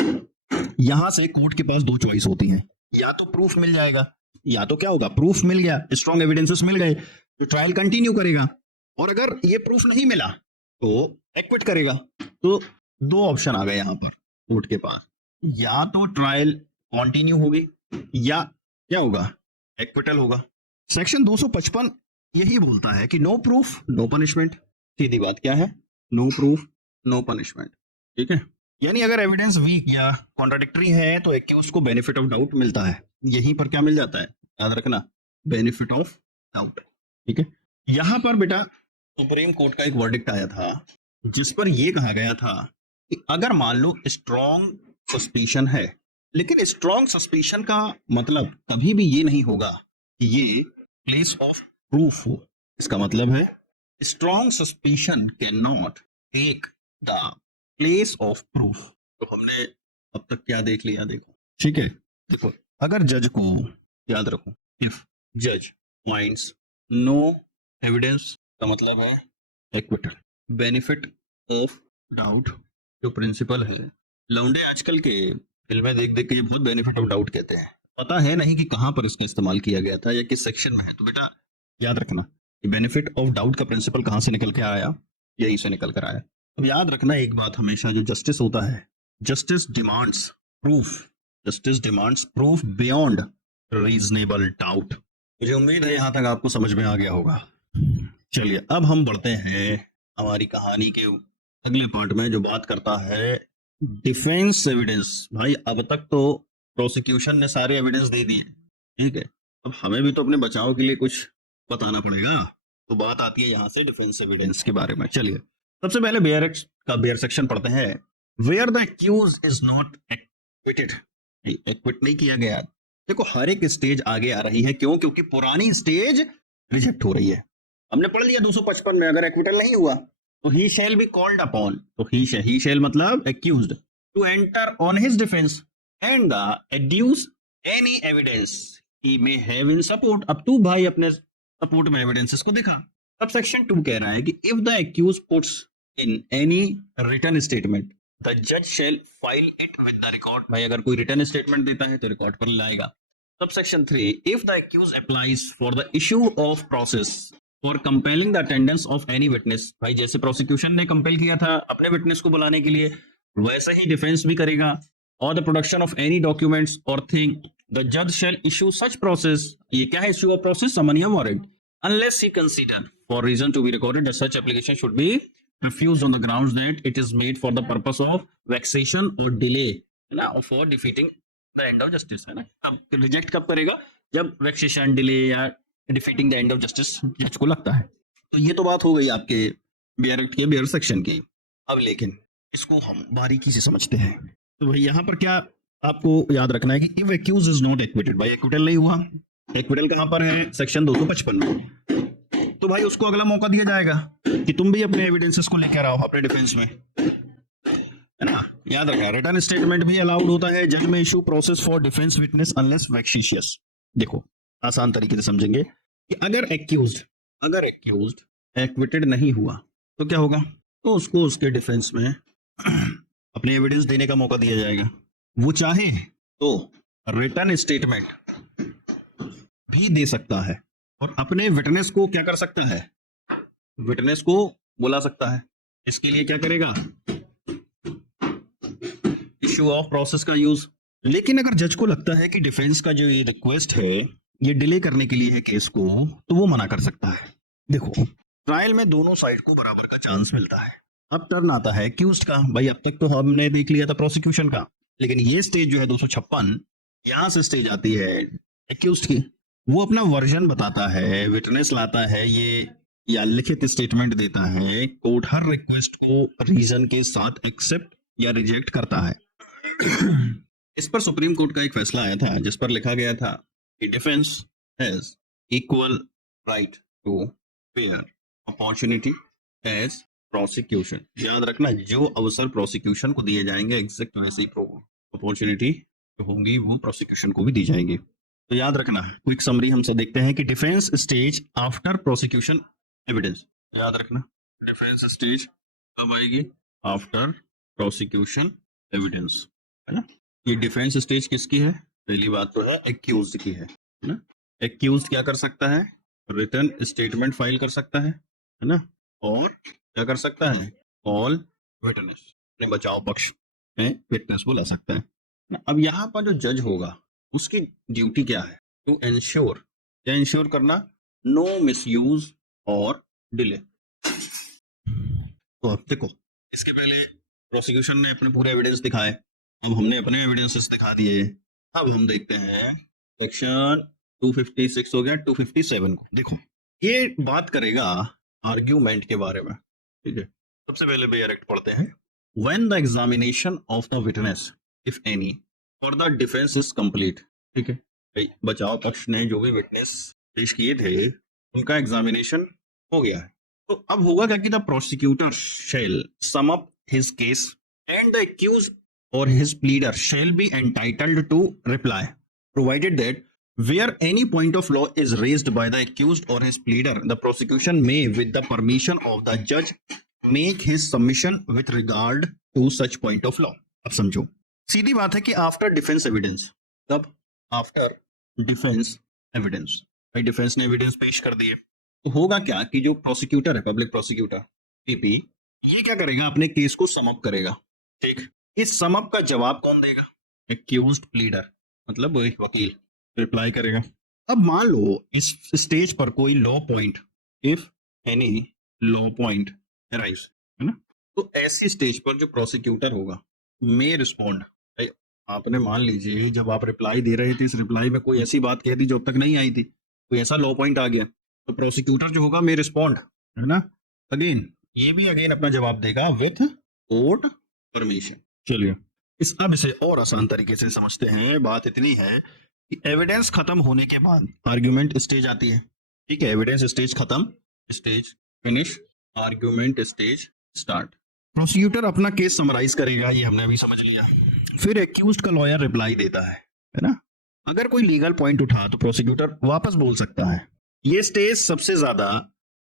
यहां से कोर्ट के पास दो चॉइस होती हैं, या तो प्रूफ मिल जाएगा, या तो क्या होगा, प्रूफ मिल गया, स्ट्रॉन्ग एविडेंसेस मिल गए तो ट्रायल कंटिन्यू करेगा, और अगर ये प्रूफ नहीं मिला तो एक्विट करेगा। तो दो ऑप्शन आ गए यहां पर कोर्ट के पास, या तो ट्रायल कंटिन्यू होगी या क्या होगा, एक्विटल होगा। सेक्शन 255 यही बोलता है कि नो प्रूफ नो पनिशमेंट। सीधी बात क्या है, नो प्रूफ नो पनिशमेंट। ठीक है, यानी अगर एविडेंस वीक या कॉन्ट्राडिक्टरी है तो एक्यूज को बेनिफिट ऑफ डाउट मिलता है। यहीं पर क्या मिल जाता है, याद रखना, बेनिफिट ऑफ डाउट। ठीक है, यहां पर बेटा सुप्रीम कोर्ट का एक वर्डिक्ट आया था जिस पर यह कहा गया था कि अगर मान लो स्ट्रॉन्ग सस्पिशन है, लेकिन स्ट्रॉन्ग सस्पिशन का मतलब कभी भी ये नहीं होगा कि ये प्लेस ऑफ प्रूफ हो। इसका मतलब है strong suspicion can not take the place of proof. तो हमने अब तक क्या देख लिया, देखो, ठीक है, देखो, अगर जज को, याद रखो, इफ जज फाइंड्स नो एविडेंस का मतलब है एक्विटल। बेनिफिट ऑफ डाउट जो प्रिंसिपल है, लौंडे आजकल के फिल्में देख देख के ये बहुत बेनिफिट ऑफ डाउट कहते हैं, पता है नहीं कि कहां पर इसका इस्तेमाल किया गया था या किस सेक्शन में है। तो बेटा याद रखना कि बेनिफिट ऑफ डाउट का प्रिंसिपल कहां से निकल के आया, यही से निकल कर आया। अब याद रखना एक बात, हमेशा जो जस्टिस होता है, justice demands proof beyond reasonable doubt. मुझे उम्मीद है यहां तक आपको समझ में आ गया होगा। चलिए अब हम बढ़ते हैं हमारी कहानी के अगले पार्ट में जो बात करता है डिफेंस एविडेंस। भाई अब तक तो प्रोसिक्यूशन ने सारे एविडेंस दे दिए, ठीक है, अब हमें भी तो अपने बचाव के लिए कुछ बताना पड़ेगा। तो बात आती है यहाँ से डिफेंस एविडेंस के बारे में। चलिए सबसे पहले बेयर सेक्शन पढ़ते हैं। Where the accuse is not acquitted, acquit नहीं किया गया। देखो हर एक स्टेज आगे आ रही है, क्यों, क्योंकि पुरानी स्टेज रिजेक्ट हो रही है। हमने पढ़ लिया 255 में, अगर एक्विटल नहीं हुआ तो he shall be called upon, तो ही शैल मतलब accused, to enter on his defence and the adduce any evidence he may have in support. अब तू भाई अपने सपोर्ट में एविडेंसेस को दिखा। अब सेक्शन 2 कह रहा है कि if the accuse puts in any written statement, the जज shall file it with the record. भाई अगर कोई रिटर्न स्टेटमेंट देता है तो रिकॉर्ड पर लाएगा। Subsection 3, if the accuse applies for the issue of process for compelling the attendance of any witness. भाई जैसे प्रोसिक्यूशन ने कंपेल किया था अपने विटनेस को बुलाने के लिए, वैसे ही डिफेंस भी करेगा। और the production of any documents और थिंग, द जज शेल इशू सच प्रोसेस। ये क्या है इशू ऑफ प्रोसेस? समन या warrant. Unless he consider for reason to be recorded that such application should be refused on the grounds that it is made for the purpose of vexation or delay ना for defeating the end of justice, है ना। अब reject कब करेगा? जब वेक्सेशन, delay या defeating the end of justice जज को लगता है। तो ये तो बात हो गई आपके बेयर एक्ट के बेयर सेक्शन की। अब लेकिन इसको हम बारीकी से समझते हैं। तो भाई यहाँ पर क्या आपको याद रखना है कि if accuse is not acquitted, भाई एक्विटल नहीं हुआ। एक्विटल कहां पर है? सेक्शन 255 में। तो भाई उसको अगला मौका दिया जाएगा कि तुम भी अपने एविडेंसेस को लेकर आओ अपने डिफेंस में, है ना। याद रखना रिटर्न स्टेटमेंट भी अलाउड होता है। जज may issue process for defence witness unless vexatious. देखो आसान तरीके से समझेंगे कि अगर एक्यूज्ड एक्विटेड नहीं हुआ तो क्या होगा? तो उसको उसके डिफेंस में अपने एविडेंस देने का मौका दिया जाएगा। वो चाहे तो रिटर्न स्टेटमेंट भी दे सकता है और अपने विटनेस को क्या कर सकता है? विटनेस को बुला सकता है। इसके लिए क्या करेगा? इशू ऑफ प्रोसेस का यूज। लेकिन अगर जज को लगता है कि डिफेंस का जो ये रिक्वेस्ट है ये डिले करने के लिए है केस को, तो वो मना कर सकता है। देखो ट्रायल में दोनों साइड को बराबर का चांस मिलता है। अब टर्न आता है एक्यूज्ड का। भाई अब तक तो हमने देख लिया था प्रोसिक्यूशन का, लेकिन ये स्टेज जो है 256, यहां से स्टेज आती है एक्यूज्ड की। वो अपना वर्जन बताता है, विटनेस लाता है ये या लिखित स्टेटमेंट देता है। कोर्ट हर रिक्वेस्ट को रीजन के साथ एक्सेप्ट या रिजेक्ट करता है। इस पर सुप्रीम कोर्ट का एक फैसला आया था जिस पर लिखा गया था कि defence has equal right to fair opportunity as prosecution. याद रखना जो अवसर प्रोसिक्यूशन को दिए जाएंगे एग्जैक्ट वैसे ही अपॉर्चुनिटी जो होंगी वो प्रोसिक्यूशन को भी दी जाएंगी। तो याद रखना क्विक समरी हम सब देखते हैं कि defence stage after prosecution evidence. याद रखना डिफेंस स्टेज कब आएगी? आफ्टर प्रोसिक्यूशन एविडेंस, है ना। ये डिफेंस स्टेज किसकी है? पहली बात तो है एक्यूज्ड की है ना। एक्यूज्ड क्या कर सकता है? रिटर्न स्टेटमेंट फाइल कर सकता है ना। और क्या कर सकता है? कॉल विटनेस, अपने बचाव पक्ष में विटनेस को ला सकता है ना। अब यहाँ पर जो जज होगा उसकी ड्यूटी क्या है? टू एंश्योर, क्या इंश्योर करना? नो मिसयूज और डिले। तो अब देखो इसके पहले प्रोसिक्यूशन ने अपने पूरे एविडेंस दिखाए, अब हमने अपने एविडेंसेस दिखा दिए। अब हम देखते हैं सेक्शन 256 हो गया 257 को। देखो ये बात करेगा आर्ग्यूमेंट के बारे में, ठीक है। सबसे पहले बेयर एक्ट पढ़ते हैं। When the examination of the witness if any for the defence is complete, ठीक है। भाई बचाव पक्ष ने जो भी विटनेस पेश किए थे उनका एग्जामिनेशन हो गया है। तो अब होगा क्या कि the prosecutor shall sum up his case and the accuse or his pleader shall be entitled to reply, provided that where any point of law is raised by the accused or his pleader, the prosecution may, with the permission of the judge, make his submission with regard to such point of law. अब समझो सीधी बात है कि after defence evidence, कब? After defence evidence. भाई defence ने evidence पेश कर दिए तो होगा क्या कि जो प्रोसिक्यूटर है, पब्लिक प्रोसिक्यूटर पीपी, ये क्या करेगा? अपने केस को समअप करेगा, ठीक। इस समअप का जवाब कौन देगा? एक्यूज्ड प्लीडर, मतलब वही वकील रिप्लाई करेगा। अब मान लो इस स्टेज पर कोई law point, if any law point arise, है ना, तो ऐसी स्टेज पर जो प्रोसिक्यूटर होगा मे रिस्पॉन्ड। आपने मान लीजिए जब आप रिप्लाई दे रहे थे, इस रिप्लाई में कोई ऐसी बात कह दी जो अब तक नहीं आई थी, कोई ऐसा लॉ पॉइंट आ गया, तो प्रोसिक्यूटर जो होगा मे रिस्पॉन्ड, है ना। अगेन ये भी अगेन अपना जवाब देगा विथ कोर्ट परमिशन। चलिए अब इसे और आसान तरीके से समझते हैं। बात इतनी है कि एविडेंस खत्म होने के बाद आर्ग्यूमेंट स्टेज आती है, ठीक है। एविडेंस स्टेज खत्म, stage finish, argument stage start. Prosecutor अपना केस समराइज करेगा, ये हमने अभी समझ लिया। फिर एक्यूज्ड का लॉयर रिप्लाई देता है ना। अगर कोई लीगल पॉइंट उठा तो प्रोसिक्यूटर वापस बोल सकता है। ये स्टेज सबसे ज्यादा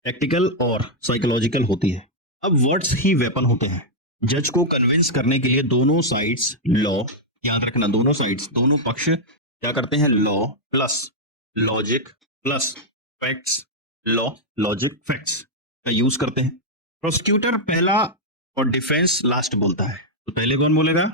टैक्टिकल और साइकोलॉजिकल होती है। अब वर्ड्स ही वेपन होते हैं, जज को कन्विंस करने के लिए दोनों साइड्स लॉ, याद रखना दोनों साइड्स, दोनों पक्ष क्या करते हैं, law plus logic plus facts, law logic facts का यूज करते हैं। प्रोसिक्यूटर पहला और डिफेंस लास्ट बोलता है, तो पहले कौन बोलेगा,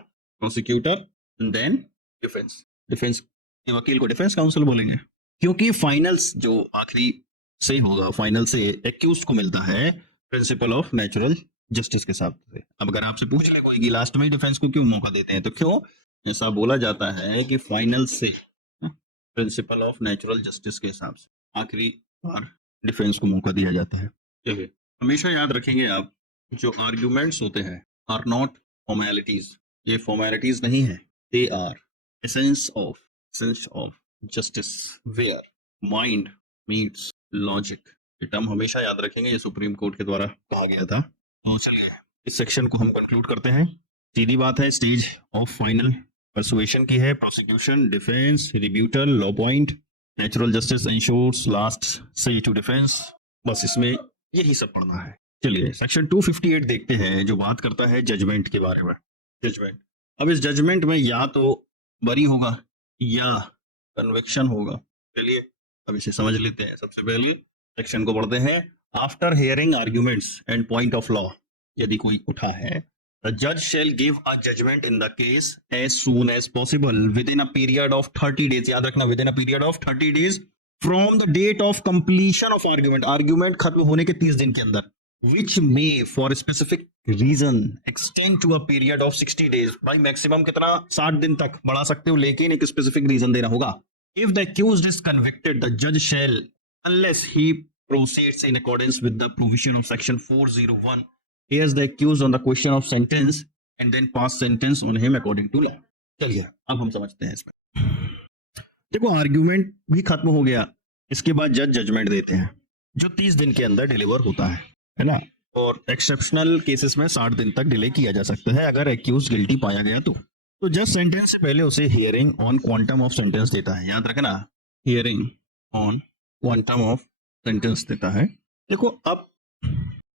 प्रोसिक्यूटर, देन डिफेंस। डिफेंस के वकील को डिफेंस काउंसिल बोलेंगे, क्योंकि फाइनल्स जो आखिरी से होगा, फाइनल से एक्यूज को मिलता है प्रिंसिपल ऑफ नेचुरल जस्टिस के हिसाब से। अब अगर आपसे पूछ ले कोई कि लास्ट में डिफेंस को क्यों मौका देते हैं, तो क्यों ऐसा बोला जाता है कि फाइनल से प्रिंसिपल ऑफ नेचुरल जस्टिस के हिसाब से आखिरी बार डिफेंस को मौका दिया जाता है। चलिए हमेशा याद रखेंगे आप, जो आर्ग्यूमेंट्स होते हैं आर नॉट फॉर्मेलिटीज, ये फॉर्मेलिटीज नहीं है, they are essence of justice where mind meets logic. ये टर्म हमेशा याद रखेंगे, ये सुप्रीम कोर्ट के द्वारा कहा गया था। तो चलिए इस सेक्शन को हम कंक्लूड करते हैं। सीधी बात है, स्टेज ऑफ फाइनल परसुएशन की है, prosecution, defence, rebuttal, law point, natural justice ensures last say to defence, बस इसमें यही सब पढ़ना है। चलिए सेक्शन 258 देखते हैं, जो बात करता है जजमेंट के बारे में। जजमेंट, अब इस जजमेंट में या तो बरी होगा या कन्विक्शन होगा। चलिए अब इसे समझ लेते हैं। सबसे पहले सेक्शन को पढ़ते हैं। After hearing arguments and point of law, यदि कोई उठा है, द जज shall give a judgement in the case as soon as possible within a period of 30 days. याद रखना, within a period of 30 days from the date of completion of argument, argument खत्म होने के 30 दिन के अंदर, which may for a specific reason extend to a period of 60 days। भाई maximum कितना, 60 दिन तक बढ़ा सकते हो, लेकिन एक स्पेसिफिक रीजन देना होगा। If the accused is convicted, the judge shall, unless he proceeds in accordance with the provision of section 401, hears the accused on the question of sentence and then pass sentence on him according to law। चलिए अब हम समझते हैं इसमें। देखो argument भी खत्म हो गया, इसके बाद जज जजमेंट देते हैं, जो 30 दिन के अंदर डिलीवर होता है ना, और एक्सेप्शनल केसेस में 60 दिन तक डिले किया जा सकता है अगर एक्यूज गिल्टी पाया गया तो जज सेंटेंस से पहले उसे hearing on quantum of sentence देता है। याद रखना, hearing on quantum of sentence देता है। देखो अब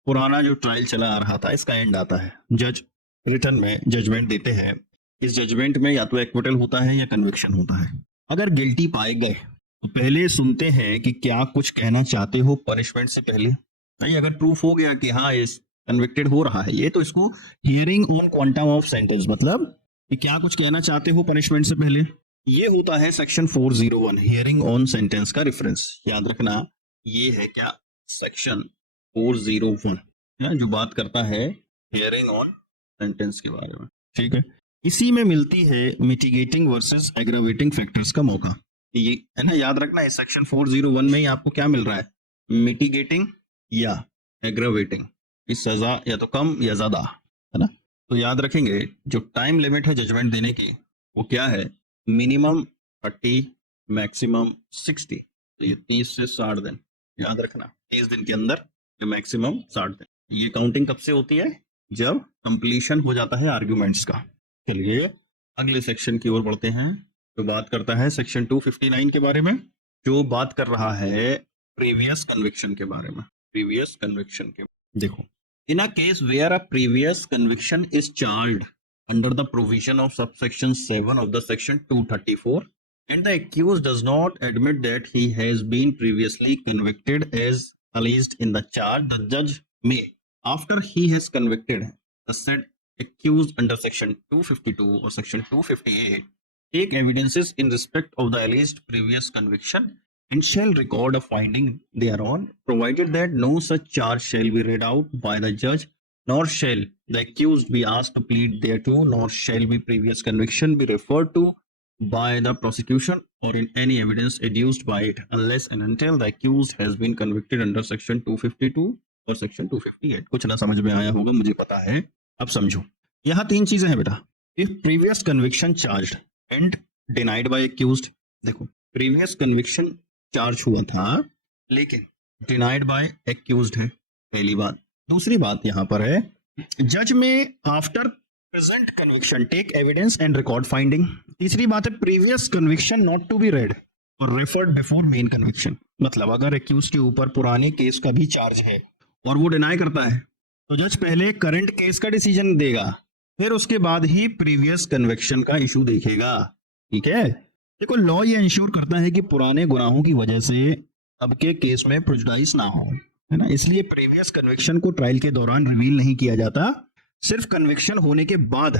पुराना जो ट्रायल चला आ रहा था, इसका एंड आता है, जज रिटर्न में जजमेंट देते हैं। इस जजमेंट में या तो एक्विटल होता है या कन्विक्शन होता है। अगर गिल्टी पाए गए तो पहले सुनते हैं कि क्या कुछ कहना चाहते हो पनिशमेंट से पहले। नहीं, अगर प्रूफ हो गया कि हाँ इस कन्विक्टेड हो रहा है ये, तो इसको hearing on quantum of sentence, मतलब कि क्या कुछ कहना चाहते हो पनिशमेंट से पहले, ये होता है सेक्शन 401 हियरिंग ऑन सेंटेंस का रेफरेंस। याद रखना ये है क्या, सेक्शन 401 जो बात करता है हियरिंग ऑन सेंटेंस के बारे में। ठीक है, इसी में मिलती है मिटिगेटिंग वर्सेस एग्रावेटिंग फैक्टर्स का मौका, ये है ना। याद रखना इस सेक्शन 401 में ही आपको क्या मिल रहा है, मिटिगेटिंग या एग्रावेटिंग, इस सजा या तो कम या ज्यादा, है ना। तो याद रखेंगे जो टाइम लिमिट है जजमेंट देने की वो क्या है, मिनिमम 30 मैक्सिमम 60, तो ये 30 से 60 दिन। याद रखना 30 दिन के अंदर मैक्सिमम 60 दिन। ये काउंटिंग कब से होती है, जब कंप्लीशन हो जाता है आर्ग्यूमेंट्स का। चलिए अगले सेक्शन की ओर बढ़ते हैं, जो बात करता है सेक्शन 259 के बारे में, जो बात कर रहा है प्रीवियस कन्विक्शन के बारे में। प्रीवियस कन्विक्शन के, देखो, in a case where a previous conviction is charged under the provision of subsection 7 of the section 234 and the accused does not admit that he has been previously convicted as alleged in the charge, the judge may, after he has convicted the said accused under section 252 or section 258, take evidences in respect of the alleged previous conviction and shall record a finding thereon, provided that no such charge shall be read out by the judge, nor shall the accused be asked to plead thereto, nor shall be previous conviction be referred to by the prosecution or in any evidence adduced by it, unless and until the accused has been convicted under section 252 or section 258। कुछ ना समझ में आया होगा मुझे पता है, अब समझो। यहाँ 3 चीजें हैं बेटा। If previous conviction charged and denied by accused, देखो previous conviction चार्ज हुआ था लेकिन डिनाइड बाय एक्यूज्ड है, पहली बात। दूसरी बात यहाँ पर है, जज में after present conviction take evidence and record finding. तीसरी बात है previous conviction not to be read और रेफर्ड बिफोर मेन कन्विक्शन। मतलब अगर एक्यूज के ऊपर पुरानी केस का भी चार्ज है और वो डिनाई करता है तो जज पहले करंट केस का डिसीजन देगा, फिर उसके बाद ही प्रीवियस कन्विक्शन का इशू देखेगा। ठीक है, देखो लॉ ये इंश्योर करता है कि पुराने गुनाहों की वजह से अब के केस में प्रेजुडिस ना हो, है ना। इसलिए प्रीवियस कन्विक्शन को ट्रायल के दौरान रिवील नहीं किया जाता, सिर्फ कन्विक्शन होने के बाद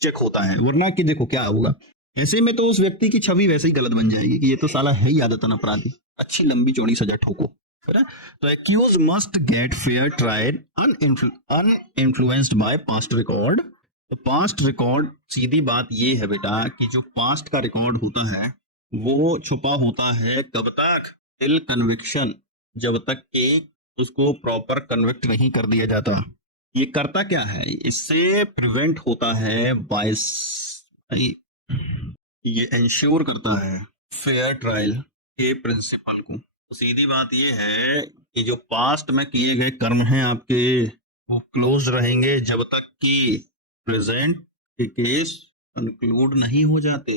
चेक होता है। वरना कि देखो क्या होगा, ऐसे में तो उस व्यक्ति की छवि वैसे ही गलत बन जाएगी कि ये तो साला है ही आदतन अपराधी, अच्छी लंबी चौड़ी सजा ठोको, है ना। तो accuse must get fair trial uninfluenced by past record. तो पास्ट रिकॉर्ड, सीधी बात ये है बेटा कि जो पास्ट का रिकॉर्ड होता है वो छुपा होता है कब तक, टिल कन्विक्शन, जब तक कि उसको प्रॉपर कन्विक्ट नहीं कर दिया जाता। ये करता क्या है, इससे प्रिवेंट होता है बायस, ये इंश्योर करता है फेयर ट्रायल के प्रिंसिपल को। तो सीधी बात ये है कि जो पास्ट में किए गए कर्म हैं आपके, वो क्लोज रहेंगे जब तक कि प्रेजेंट के केस कंक्लूड नहीं हो जाते।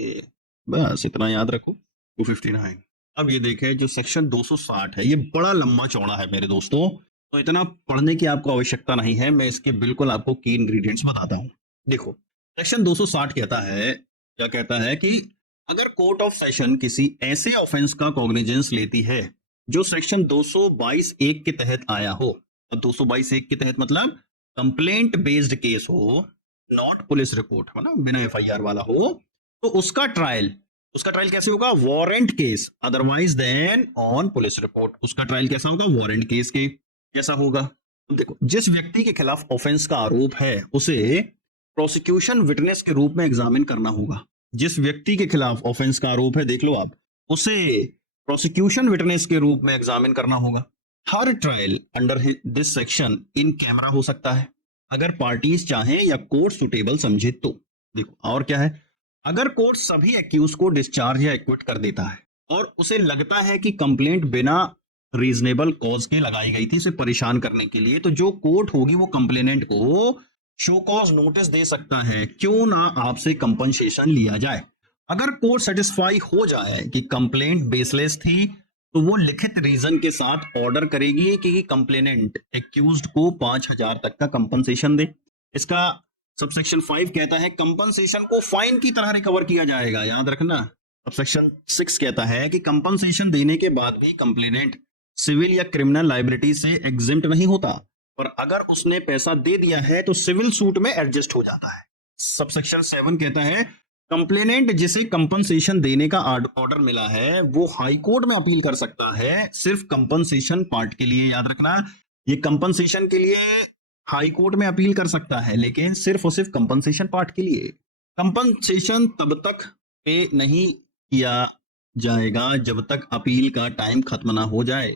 बस इतना याद रखो। 259। अब ये देखें, जो सेक्शन 260 है ये बड़ा लंबा चौड़ा है मेरे दोस्तों, तो इतना पढ़ने की आपको आवश्यकता नहीं है, मैं इसके बिल्कुल आपको की इंग्रेडिएंट्स बताता हूँ। देखो सेक्शन 260 कहता है, क्या कहता है कि अगर कोर्ट ऑफ सेशन किसी ऐसे ऑफेंस का कॉग्निजेंस लेती है जो सेक्शन 222(1) के तहत आया हो, अब 222(1) के तहत मतलब कंप्लेंट बेस्ड केस हो, नॉट पुलिस रिपोर्ट, है ना, बिना एफआईआर वाला हो, तो उसका ट्रायल कैसे होगा, warrant case, otherwise then on police report. उसका ट्रायल कैसा होगा, वारंट केस के जैसा होगा। देखो जिस व्यक्ति के खिलाफ ऑफेंस का आरोप है उसे प्रोसिक्यूशन विटनेस के रूप में एग्जामिन करना होगा। जिस व्यक्ति के खिलाफ ऑफेंस का आरोप है, देख लो आप, उसे प्रोसिक्यूशन विटनेस के रूप में एग्जामिन करना होगा। हर trial under this section in camera हो सकता है, अगर पार्टीज चाहें या कोर्ट सुटेबल समझे तो। देखो और क्या है, अगर कोर्ट सभी एक्यूज को डिस्चार्ज या एक्विट कर देता है और उसे लगता है कि कंप्लेंट बिना रीजनेबल कॉज के लगाई गई थी, इसे परेशान करने के लिए, तो जो कोर्ट होगी वो कंप्लेनेंट को शो कॉज नोटिस दे सकता है, क्यों ना आपसे कंपनसेशन लिया जाए। अगर कोर्ट सेटिस्फाई हो जाए कि कंप्लेंट बेसलेस थी, तो वो लिखित रीजन के साथ ऑर्डर करेगी कि कंप्लेनेंट एक्यूज्ड को 5,000 तक का कंपनसेशन दे। इसका सबसेक्शन 5 कहता है कंपनसेशन को फाइन की तरह रिकवर किया जाएगा, याद रखना। सबसेक्शन 6 कहता है कि कंपनसेशन देने के बाद भी कंप्लेनेंट सिविल या क्रिमिनल लायबिलिटी से एग्जिम्प्ट नहीं होता, और अगर उसने पैसा दे दिया है तो सिविल सूट में एडजस्ट हो जाता है। सबसेक्शन 7 कहता है कंप्लेनेंट जिसे कंपनसेशन देने का ऑर्डर मिला है वो हाई कोर्ट में अपील कर सकता है, सिर्फ कंपनसेशन पार्ट के लिए, याद रखना। ये कंपनसेशन के लिए हाई कोर्ट में अपील कर सकता है, लेकिन सिर्फ और सिर्फ कंपनसेशन पार्ट के लिए। कंपनसेशन तब तक पे नहीं किया जाएगा जब तक अपील का टाइम खत्म ना हो जाए,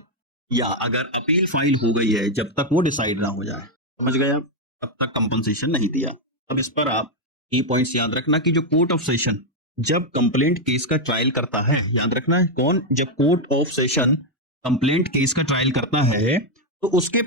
या अगर अपील फाइल हो गई है जब तक वो डिसाइड ना हो जाए। समझ गए आप, तब तक कंपनसेशन नहीं दिया। अब इस पर आप ये पॉइंट्स याद रखना कि जो कोर्ट ऑफ सेशन जब कंप्लेंट केस का ट्रायल करता है, याद रखना है कौन, जब court of session complaint case का ट्रायल करता है तो उसके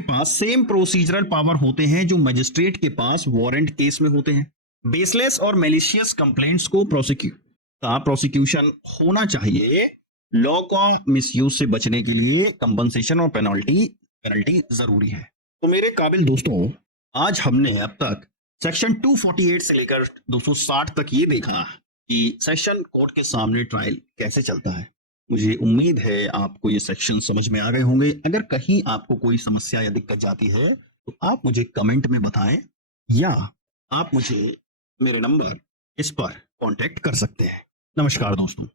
पास सेम प्रोसीजरल पावर होते हैं जो मजिस्ट्रेट के पास वारंट केस में होते हैं। बेसलेस और मेलिशियस कंप्लेंट्स को प्रोसिक्यूशन होना चाहिए। लॉ का मिसयूज से बचने के लिए कंपनसेशन और पेनल्टी जरूरी है। तो मेरे काबिल दोस्तों, आज हमने अब तक सेक्शन 248 से लेकर 260 तक ये देखा कि सेशन कोर्ट के सामने ट्रायल कैसे चलता है। मुझे उम्मीद है आपको ये सेक्शन समझ में आ गए होंगे। अगर कहीं आपको कोई समस्या या दिक्कत जाती है तो आप मुझे कमेंट में बताएं, या आप मुझे मेरे नंबर इस पर कांटेक्ट कर सकते हैं। नमस्कार दोस्तों।